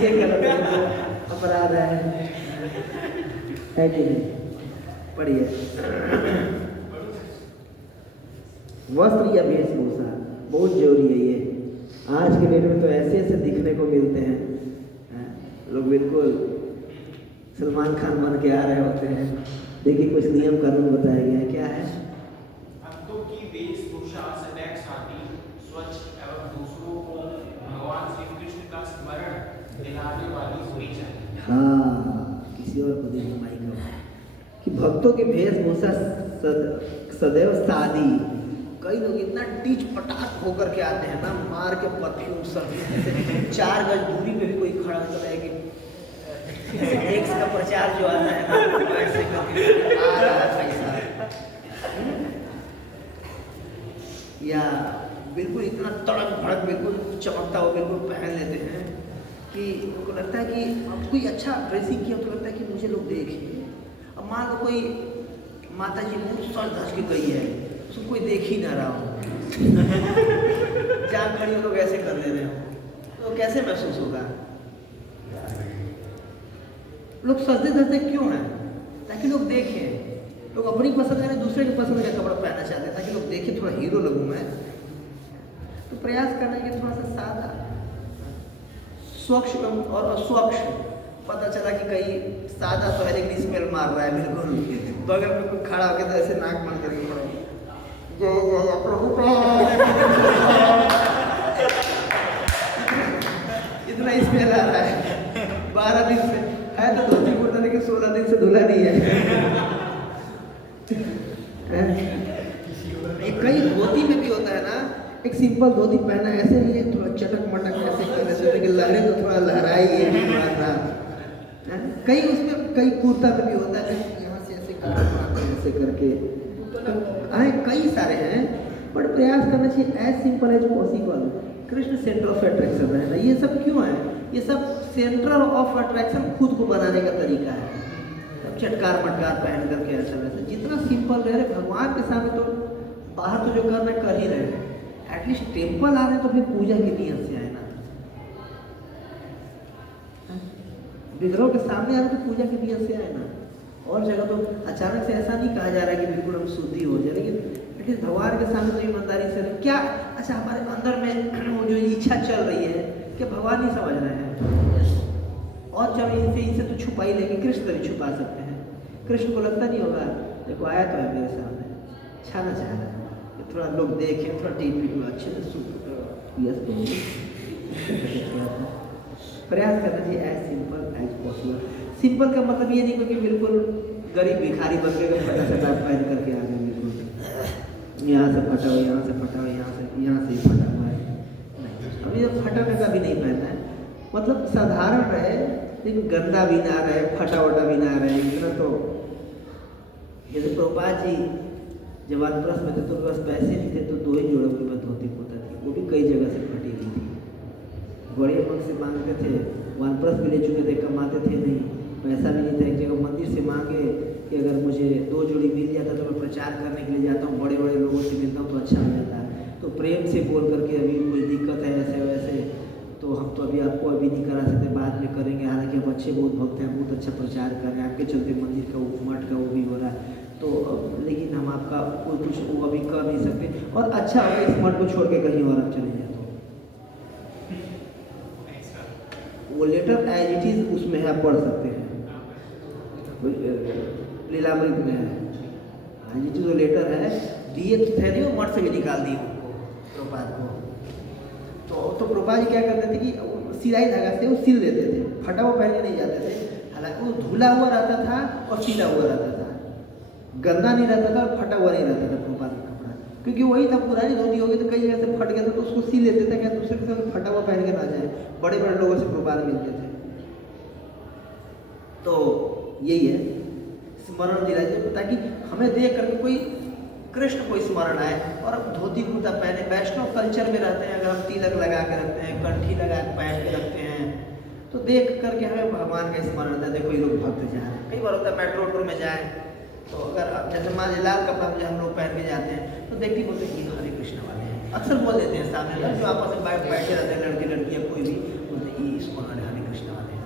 ये गलत है, अपराध है कि नहीं? पढ़िए। वस्त्र या वेशभूषा बहुत जरूरी है। ये आज के डेट में तो ऐसे ऐसे दिखने को मिलते हैं, लोग बिल्कुल सलमान खान बन के आ रहे होते हैं। देखिए कुछ नियम कानून बताया गया है, क्या है? भक्तों की वेशभूषा सदैव सादी, स्वच्छ एवं दूसरों को भगवान श्री कृष्ण का स्मरण दिलाने वाली होनी चाहिए। हाँ, किसी और को देखो माइक कि भक्तों की वेशभूषा सदैव सादी। कई लोग इतना टीच पटाख होकर के आते हैं ना, मार के परफ्यूम सब, 4 गज दूरी पे भी कोई खड़ा होता है कि एक्स का प्रचार जो आता है ना, ऐसे करके आ रहा है पैसा, या बिल्कुल इतना तड़क भड़क बिल्कुल चमकता हो बिल्कुल पहन लेते हैं कि उनको लगता है कि अब कोई अच्छा ड्रेसिंग किया तो लगता है कि मुझे लोग देखें। अब मान लो कोई माता जी बहुत सर धस के गई है, उसको कोई देख ही ना रहा हो, जहाँ खड़ी हो लोग ऐसे कर ले रहे हो, तो कैसे महसूस होगा? लोग सजते धजते क्यों हैं? ताकि लोग देखें। लोग अपनी पसंद है, दूसरे की पसंद का कपड़ा पहनना चाहते हैं ताकि लोग देखें, थोड़ा हीरो लगूं मैं। तो प्रयास करना है कि थोड़ा सा सादा, स्वच्छ और अस्वच्छ। पता चला कि कहीं सादा तो है लेकिन स्मेल मार रहा है बिल्कुल, बगल में कोई खड़ा होकर तो ऐसे नाक बंद करके खड़ा कई धोती में भी होता है ना, एक सिंपल धोती पहना ऐसे नहीं है, थोड़ा चटक मटक ऐसे करने से कि लहरें तो थोड़ा लहराई है मारना। कई उसमें कई कुर्ता में भी होता है, यहाँ से ऐसे करके कई सारे हैं, बट प्रयास करना चाहिए as simple as possible. Krishna centre of attraction रहना, ये सब क्यों है? ये सब सेंटर ऑफ अट्रैक्शन खुद को बनाने का तरीका है। चटकार मटकार पहन करके ऐसा वैसा, जितना सिंपल रह रहे भगवान के सामने, तो बाहर तो जो कर रहे कर ही रहे हैं, एटलीस्ट टेम्पल आ रहे तो फिर पूजा की नियत से आए ना। विग्रह के सामने आ रहे तो पूजा की नियत से आए ना। और जगह तो अचानक से ऐसा नहीं कहा जा रहा है कि बिल्कुल हम शुद्धि हो जाए, लेकिन एटलीस्ट भगवान के सामने तो ईमानदारी से रहे। क्या अच्छा हमारे अंदर में वो जो इच्छा चल रही है कि भगवान नहीं समझ रहे हैं, और जब इनसे तो छुपा ही लेंगे, कृष्ण तभी छुपा सकते हैं। कृष्ण को लगता नहीं होगा देखो आया तो है मेरे सामने, छाना चाह रहा है, थोड़ा लोग देखें, थोड़ा टीवी अच्छे से सुन। प्रयास करना चाहिए as simple as possible. Simple का मतलब ये नहीं कि बिल्कुल गरीब भिखारी बन के फटा सटा पहन करके आ गए, बिल्कुल यहाँ से फटा हुआ, यहाँ से फटा हुआ, यहाँ से ही फटा हुआ है, अभी तो फटाने का भी नहीं पहनना है। मतलब साधारण रहे, लेकिन गंदा भी ना रहे, फटा वटा भी ना रहे। इतना तो जैसे प्रभुपाद जी जब वानप्रस्थ में थे तो बस पैसे नहीं थे, तो 2 ही जोड़ों की मैं धोती कुर्ता थी, वो भी कई जगह से फटी हुई थी। बड़े मंग से मांगते थे, वानप्रस्थ भी ले चुके थे, कमाते थे नहीं, पैसा भी नहीं था। एक जगह मंदिर से मांगे कि अगर मुझे 2 जोड़ी मिल जाता तो मैं प्रचार करने के लिए जाता हूँ, बड़े बड़े लोगों से मिलता हूँ तो अच्छा हो जाता। तो प्रेम से बोल करके अभी कोई दिक्कत है ऐसे वैसे, तो हम तो अभी आपको अभी नहीं करा सकते, बाद में करेंगे। हालांकि हम अच्छे बहुत भक्त हैं, बहुत अच्छा प्रचार कर रहे हैं, आपके चलते मंदिर का मठ का वो भी हो रहा है, तो लेकिन हम आपका कोई कुछ वो अभी कर नहीं सकते। और अच्छा होगा इस मठ को छोड़ के कहीं और आप चले जाए, तो वो लेटर एज इट इज उसमें आप पढ़ सकते हैं, लीलामृत में है एज इट इज वो लेटर है, दिए तो थे नहीं, वो मठ से भी निकाल दिए उनको प्रभुपाद को। तो प्रभुपाद जी क्या करते थे कि सिलाई धागा से वो सिल देते थे, फटा हुआ पहनने नहीं जाते थे। हालांकि वो धुला हुआ रहता था और सिला हुआ रहता था, गंदा नहीं रहता था और फटा हुआ नहीं रहता था प्रभुपाद का कपड़ा, क्योंकि वही था पुरानी धोती होगी तो कई जगह से फट गया था, तो उसको सिल लेते थे क्या दूसरे के साथ फटा हुआ पहन के ना जाए। बड़े बड़े लोगों से प्रभुपाद मिलते थे। तो यही है, स्मरण दिलाइए ताकि हमें देख करके कोई कृष्ण को स्मरण आए। और अब धोती कुर्ता पहने, वैष्णव कल्चर में रहते हैं, अगर हम तिलक लगा के रखते हैं, कंठी लगा के पहन के रखते हैं, तो देख करके हमें भगवान का स्मरण आता है। देखो ये लोग भक्त जा रहे हैं। कई बार होता है मेट्रो में जाए तो अगर जैसे मान लीजिए लाल कपड़ा मुझे हम लोग पहन के जाते हैं, तो देखते बोलते हैं ये हरे कृष्ण वाले हैं, अक्सर बोल देते हैं सामने जो आपस में बैठे रहते हैं, लड़के लड़कियाँ कोई भी, बोलते हैं ये इसको हरे कृष्ण वाले हैं।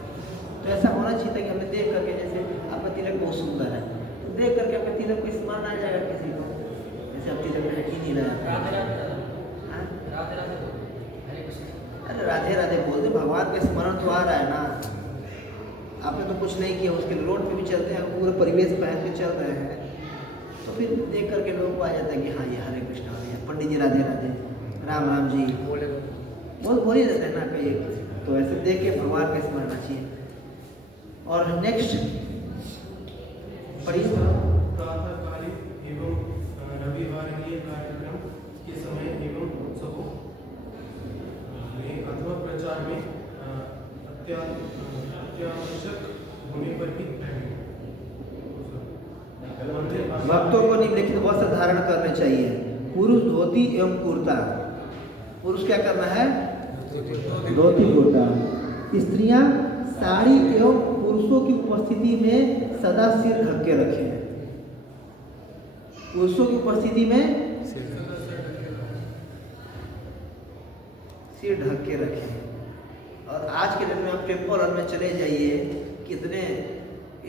तो ऐसा होना चाहिए था कि हमें देख करके, जैसे आपका तिलक बहुत सुंदर है, तो देख करके आपका तिलक को स्मरण आ जाएगा किसी को, जैसे अब तिलक है ही नहीं रहा। अरे राधे राधे बोलते, भगवान का स्मरण तो आ रहा है ना, आपने तो कुछ नहीं किया, उसके रोड पे भी चलते हैं, पूरे परिवेश पहन के चल रहे हैं, तो फिर देख करके लोगों को आ जाता है कि हाँ ये हरे कृष्ण वाले हैं। पंडित जी राधे राधे, राम राम जी बोल ही रहते हैं ना कई, तो ऐसे देख के भगवान का स्मरण आना चाहिए। और नेक्स्ट पढ़िए, प्रातःकालीन एवं रविवारीय कार्यक्रम के समय एवं उत्सवों में अथवा प्रचार में अत्यावश्यक होने पर ही भक्तों को निम्नलिखित वस्त्र धारण करने चाहिए। पुरुष धोती एवं कुर्ता, पुरुष क्या करना है? धोती कुर्ता। स्त्रियां साड़ी एवं पुरुषों की उपस्थिति में सदा सिर ढक के रखें। पुरुषों की उपस्थिति में सिर ढक के रखें। और आज के दिन में आप टेम्पल में चले जाइए, कितने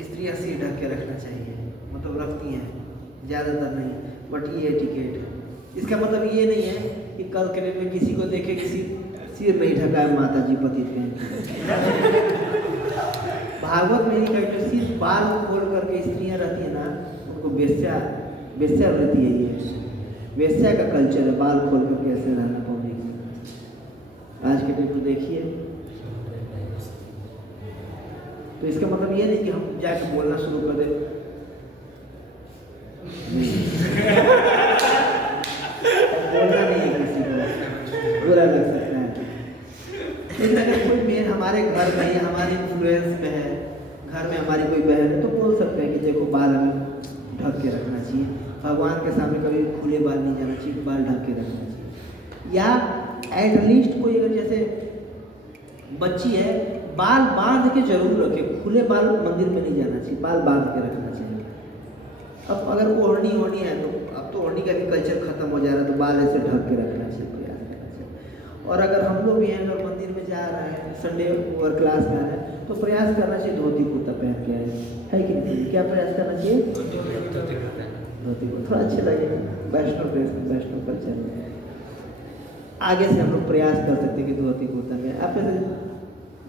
स्त्रियां सिर ढक के रखना चाहिए, मतलब रखती हैं, ज़्यादातर नहीं, बट ये एटिकेट। इसका मतलब ये नहीं है कि कल के दिन में किसी को देखे किसी सिर नहीं ढका है माता जी पति के। भागवत में ही जो सिर बाल खोल करके स्त्रियां रहती है ना, उनको वेश्या रहती है। ये वेश्या का कल्चर है, बाल खोल करके ऐसे रहना पब्लिक। आज के दिन को देखिए, तो इसका मतलब ये नहीं कि हम जाके बोलना शुरू कर दें बुरा लग सकता है। लेकिन अगर कोई मेन हमारे घर में या हमारे इन्फ्लुएंस में है, घर में हमारी कोई बहन है, तो बोल सकते हैं कि देखो बाल हमें ढक के रखना चाहिए, भगवान के सामने कभी खुले बाल नहीं जाना चाहिए, बाल ढक के रखना चाहिए। या एटलीस्ट कोई अगर जैसे बच्ची है, बाल बांध के जरूर रखे, खुले बाल मंदिर में नहीं जाना चाहिए, बाल बांध के रखना चाहिए। अब अगर ओढ़नी है तो अब तो ओढ़नी का भी कल्चर खत्म हो जा रहा है, तो बाल ऐसे ढक के रखना चाहिए, प्रयास करना चाहिए। और अगर हम लोग भी हैं, अगर मंदिर में जा रहे हैं, संडे और क्लास में आ रहे हैं, तो प्रयास करना चाहिए धोती कुर्ता पहन के आए, है कि नहीं? क्या प्रयास करना चाहिए? धोती कुर्ता थोड़ा अच्छे लगेगा, वैष्णव ड्रेस में, वैष्णव कल्चर में। आगे से हम लोग प्रयास कर सकते हैं कि धोती कुर्ता में, आप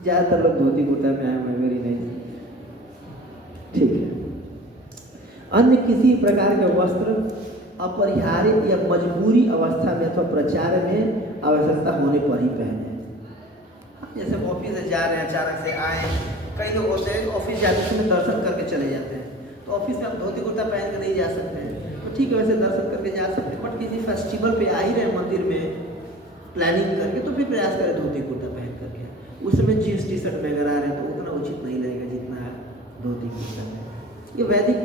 ज़्यादातर लोग धोती कुर्ता में आए हुए, मेरी नहीं, ठीक है। अन्य किसी प्रकार के वस्त्र अपरिहार्य या मजबूरी अवस्था में अथवा प्रचार में आवश्यकता होने पर ही पहने। जैसे ऑफिस से जा रहे हैं, अचानक से आए, कई लोग होते हैं ऑफिस जाते समय दर्शन करके चले जाते हैं, तो ऑफिस में आप धोती कुर्ता पहन कर नहीं जा सकते हैं, तो ठीक है वैसे दर्शन करके जा सकते हैं, बट किसी फेस्टिवल पे आ ही रहे मंदिर में प्लानिंग करके, तो फिर प्रयास करें धोती कुर्ता पहन करके। उस समय जीन्स टी शर्ट में अगर आ रहे हैं तो उतना उचित नहीं लगेगा जितना धोती कुर्ता में। ये वैदिक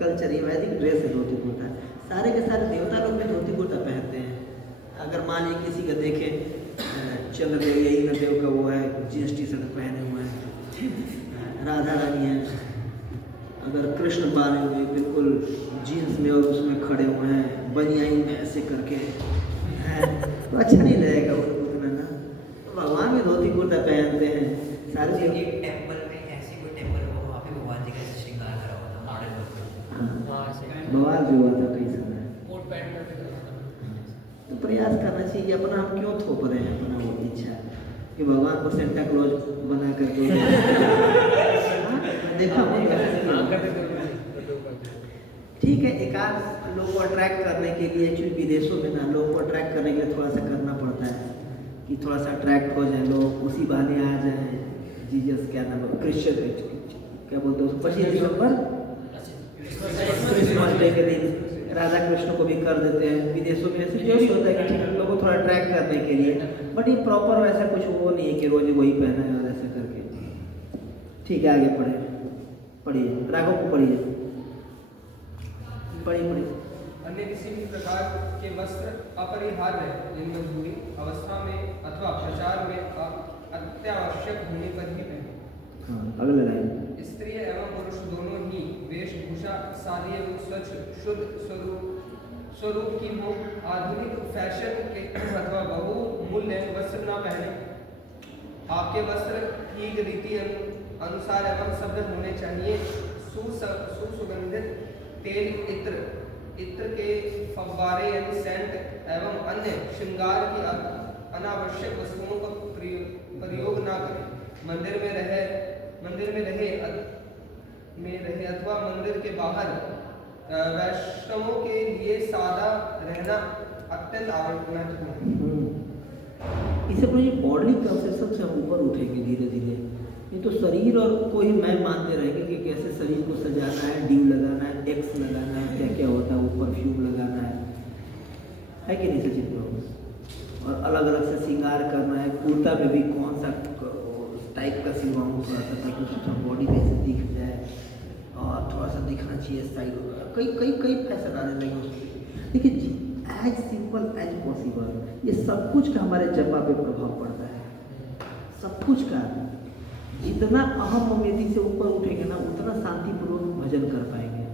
कल्चर, ये वैदिक ड्रेस है धोती कुर्ता। सारे के सारे देवता लोग भी धोती कुर्ता पहनते हैं। अगर मान लीजिए किसी का देखें चंद्रदेव या इंद्रदेव का वो है जीन्स टी शर्ट पहने हुए हैं, राधा रानी है, अगर कृष्ण बाने हुए बिल्कुल जीन्स में और उसमें खड़े हुए हैं बनियाई में ऐसे करके हैं, तो अच्छा नहीं लगेगा उतना ना। तो भगवान भी धोती कुर्ता पहनते हैं। सारे एक टेम्पल में ऐसी कोई टेम्पल हो, वहाँ पे भगवान जी का श्रृंगार करा हुआ था मॉडल में, बवाल भी हुआ था कई समय। कोट पैंट करके तो प्रयास करना चाहिए कि अपना हम क्यों थोप रहे हैं अपना वो इच्छा कि भगवान को सेंटा क्लॉज बना करके देखा ठीक है। एकाध लोग को अट्रैक्ट करने के लिए, एक्चुअली विदेशों में ना लोगों को अट्रैक्ट करने के लिए थोड़ा सा करना पड़ता है कि थोड़ा सा अट्रैक्ट हो जाए लोग, उसी बहाने आ जाए। जीसस क्या नाम है, क्रिश्चियन क्या बोलते हैं उसको, 25 दिसंबर क्रिसमस डे के दिन राधा कृष्ण को भी कर देते हैं। विदेशों में ऐसे जो भी होता है कि ठीक है लोगों को थोड़ा अट्रैक्ट करने के लिए, बट ये प्रॉपर वैसा कुछ वो नहीं है कि रोज वही पहना है और ऐसे करके। ठीक है आगे पढ़िए, राघव को पढ़िए। अन्य किसी भी प्रकार के वस्त्र अपरिहार्य या मजबूरी अवस्था में अथवा प्रचार में अत्यावश्यक होने पर ही पहने। हाँ, अगला लाइन। स्त्री एवं पुरुष दोनों ही वेशभूषा सादी एवं स्वच्छ शुद्ध स्वरूप की हो। आधुनिक फैशन के अथवा बहुमूल्य वस्त्र न पहने। आपके वस्त्र ठीक रीति अनुसार एवं शब्द होने चाहिए। सुसुगंधित तेल, इत्र के फव्वारे यानी सेंट एवं अन्य श्रृंगार की अनावश्यक वस्तुओं का प्रयोग न करें। मंदिर में रहे अथवा मंदिर के बाहर वैष्णवों के लिए सादा रहना अत्यंत महत्वपूर्ण है। इसे अपने बॉडी कंसेप्शन से हम ऊपर उठेंगे धीरे धीरे। ये तो शरीर और को ही मैं मानते रहेंगे कि कैसे शरीर को सजाना है, ड्यू लगाना है, एक्स लगाना है, क्या क्या होता है, वो परफ्यूम लगाना है कि नहीं सचिन बाबू? और अलग अलग से श्रृंगार करना है। कुर्ता में भी कौन सा टाइप का सिलवाऊँ थोड़ा सा ताकि उसका बॉडी में से दिख जाए और थोड़ा सा दिखना चाहिए स्टाइल वगैरह। कई फैशन आने लगे उसमें। देखिए एज सिंपल एज पॉसिबल, ये सब कुछ का हमारे जपा पे प्रभाव पड़ता है, सब कुछ का। जितना अहम ममेदी से ऊपर उठेंगे ना उतना शांतिपूर्वक भजन कर पाएंगे।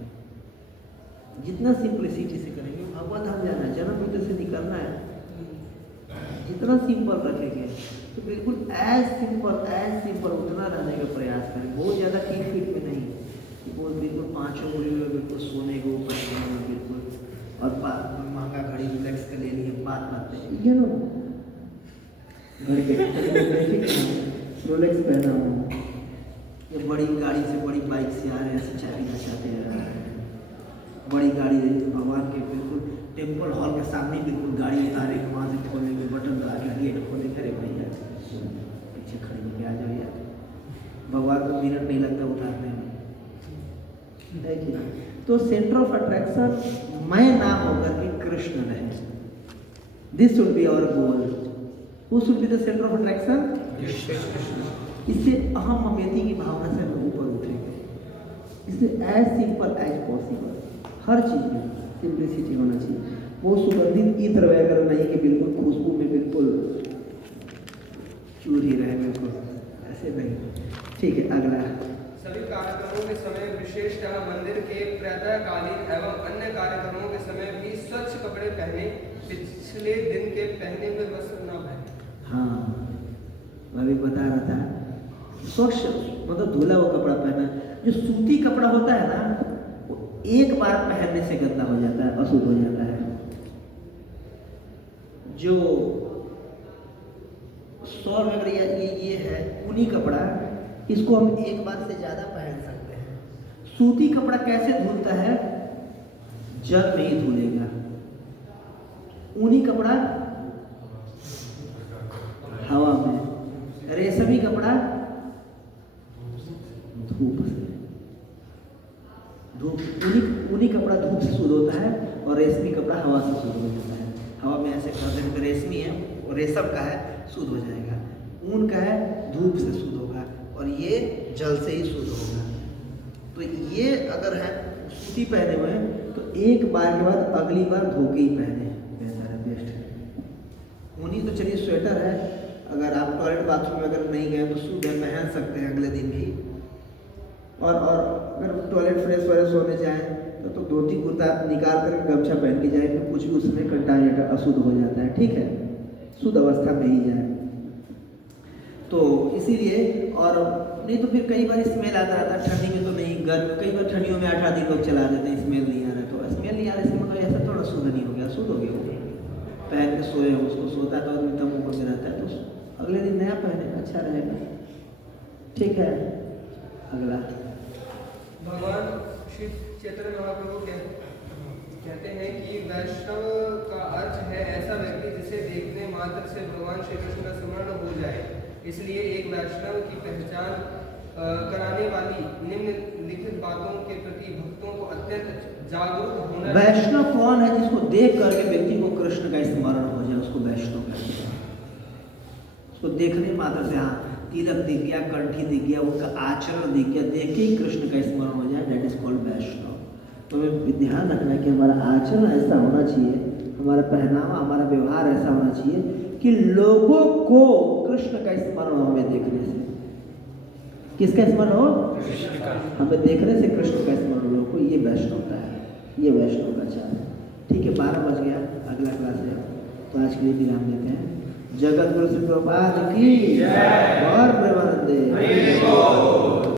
जितना सिंपलिसिटी से करेंगे, भगवत धाम जाना है, जन्म मृत्यु से निकलना है, जितना सिंपल रखेंगे तो बिल्कुल एज सिंपल उतना रहने का प्रयास करें। बहुत ज़्यादा कीट फीट में नहीं कि बहुत बिल्कुल 5 उंगली में बिल्कुल सोने को ऊपर बिल्कुल और महंगा घड़ी रोलेक्स का ले लिए बात में यू नो घर के रोलेक्स पहना हूँ, ये बड़ी गाड़ी से बड़ी बाइक से आ रहे हैं, शिक्षा पीना चाहते हैं, बड़ी गाड़ी भगवान के बिल्कुल टेम्पल हॉल के सामने बिल्कुल गाड़ी उतारेंगे, वहाँ से खोलेंगे बटन दबा के गेट खोलेंगे, अरे भैया पीछे खड़े होकर आ जाओ यार। भगवान को मिनट नहीं लगता उतारने में, देखिए। तो सेंटर ऑफ अट्रैक्शन मैं ना होकर के कृष्ण रहे, this should be our goal. Who should be the center of attraction? इससे अहम ममेती की भावना से हम ऊपर उठेंगे। इसलिए एज सिंपल एज पॉसिबल हर चीज में सिंपलिसिटी होना चाहिए। वो सुगंधित इत्र वगैरह नहीं कि बिल्कुल खुशबू में बिल्कुल चूर ही रहे, बिल्कुल ऐसे नहीं। ठीक है, अगला। सभी कार्यक्रमों के समय विशेषतः मंदिर के प्रातःकालीन एवं अन्य कार्यक्रमों के समय भी स्वच्छ कपड़े पहने, पिछले दिन के पहने हुए वस्त्र न पहने। हाँ, मैं भी बता रहा था, स्वच्छ मतलब धुला हुआ कपड़ा पहना। जो सूती कपड़ा होता है ना, वो एक बार पहनने से गंदा हो जाता है, अशुद्ध हो जाता है। जो शॉल वगैरह ये है ऊनी कपड़ा, इसको हम एक बार से ज्यादा पहन सकते हैं। सूती कपड़ा कैसे धुलता है? जल में ही धुलेगा। ऊनी कपड़ा हवा में, रेशमी कपड़ा धूप से। ऊनी कपड़ा धूप से शुद्ध होता है और रेशमी कपड़ा हवा से शुद्ध हो जाता है। हवा में ऐसे कहते हैं रेशमी है और रेशम का है, शुद्ध हो जाएगा। ऊन का है, धूप से शुद्ध होगा और ये जल से ही शुद्ध होगा। तो ये अगर है सूती पहने हुए तो एक बार के बाद अगली बार धो के ही पहने, बेहतर है, बेस्ट है। ऊनी तो चलिए स्वेटर है, अगर आप टॉयलेट बाथरूम में अगर नहीं गए तो शुद्ध है, पहन सकते हैं अगले दिन भी। और अगर टॉयलेट फ्रेश व्रेश होने जाए तो धोती कुर्ता निकाल कर गमछा पहन के जाए तो कुछ भी उसमें कंटामिनेट अशुद्ध हो जाता है। ठीक है, शुद्ध अवस्था में ही जाए। तो इसीलिए, और नहीं तो फिर कई बार स्मेल आता रहता है, ठंडी में तो नहीं, गर्म कई बार ठंडियों में 8 दिन लोग चला देते हैं, स्मेल नहीं आ रहा है। तो स्मेल नहीं आ रहा है इसका मतलब ऐसा थोड़ा शुद्ध नहीं हो गया, शुद्ध हो गया वो पहन के सोए हो, उसको सोता है तो आदमी तब ऊपर में रहता है, तो अगले दिन नया पहने, अच्छा रहेगा। ठीक है, अगला। भगवान श्री चैतन्य महाप्रभु कहते हैं कि वैष्णव का अर्थ है ऐसा व्यक्ति जिसे देखने मात्र से भगवान श्री कृष्ण का स्मरण हो जाए। इसलिए एक वैष्णव की पहचान कराने वाली निम्नलिखित बातों के प्रति भक्तों को अत्यंत जागरूक होना। वैष्णव कौन है? जिसको देख करके व्यक्ति को कृष्ण का स्मरण हो जाए, उसको वैष्णव कहते हैं। उसको देखने मात्र से, हाँ, तिलक दिख गया, कंठी दिख गया, उनका आचरण दिख गया, देख के ही कृष्ण का स्मरण हो जाए, दैट इज कॉल्ड वैष्णव। तो हमें ध्यान रखना है कि हमारा आचरण ऐसा होना चाहिए, हमारा पहनावा, हमारा व्यवहार ऐसा होना चाहिए कि लोगों को कृष्ण का स्मरण हो हमें देखने से। किसका स्मरण हो? हमें देखने से कृष्ण का स्मरण हो लोगों को, ये वैष्णवता है, ये वैष्णव का चाल है। ठीक है, 12 बज गया, अगला क्लास है, तो आज के लिए विराम देते हैं। जगत गुरु श्री प्रभुपाद की जय। और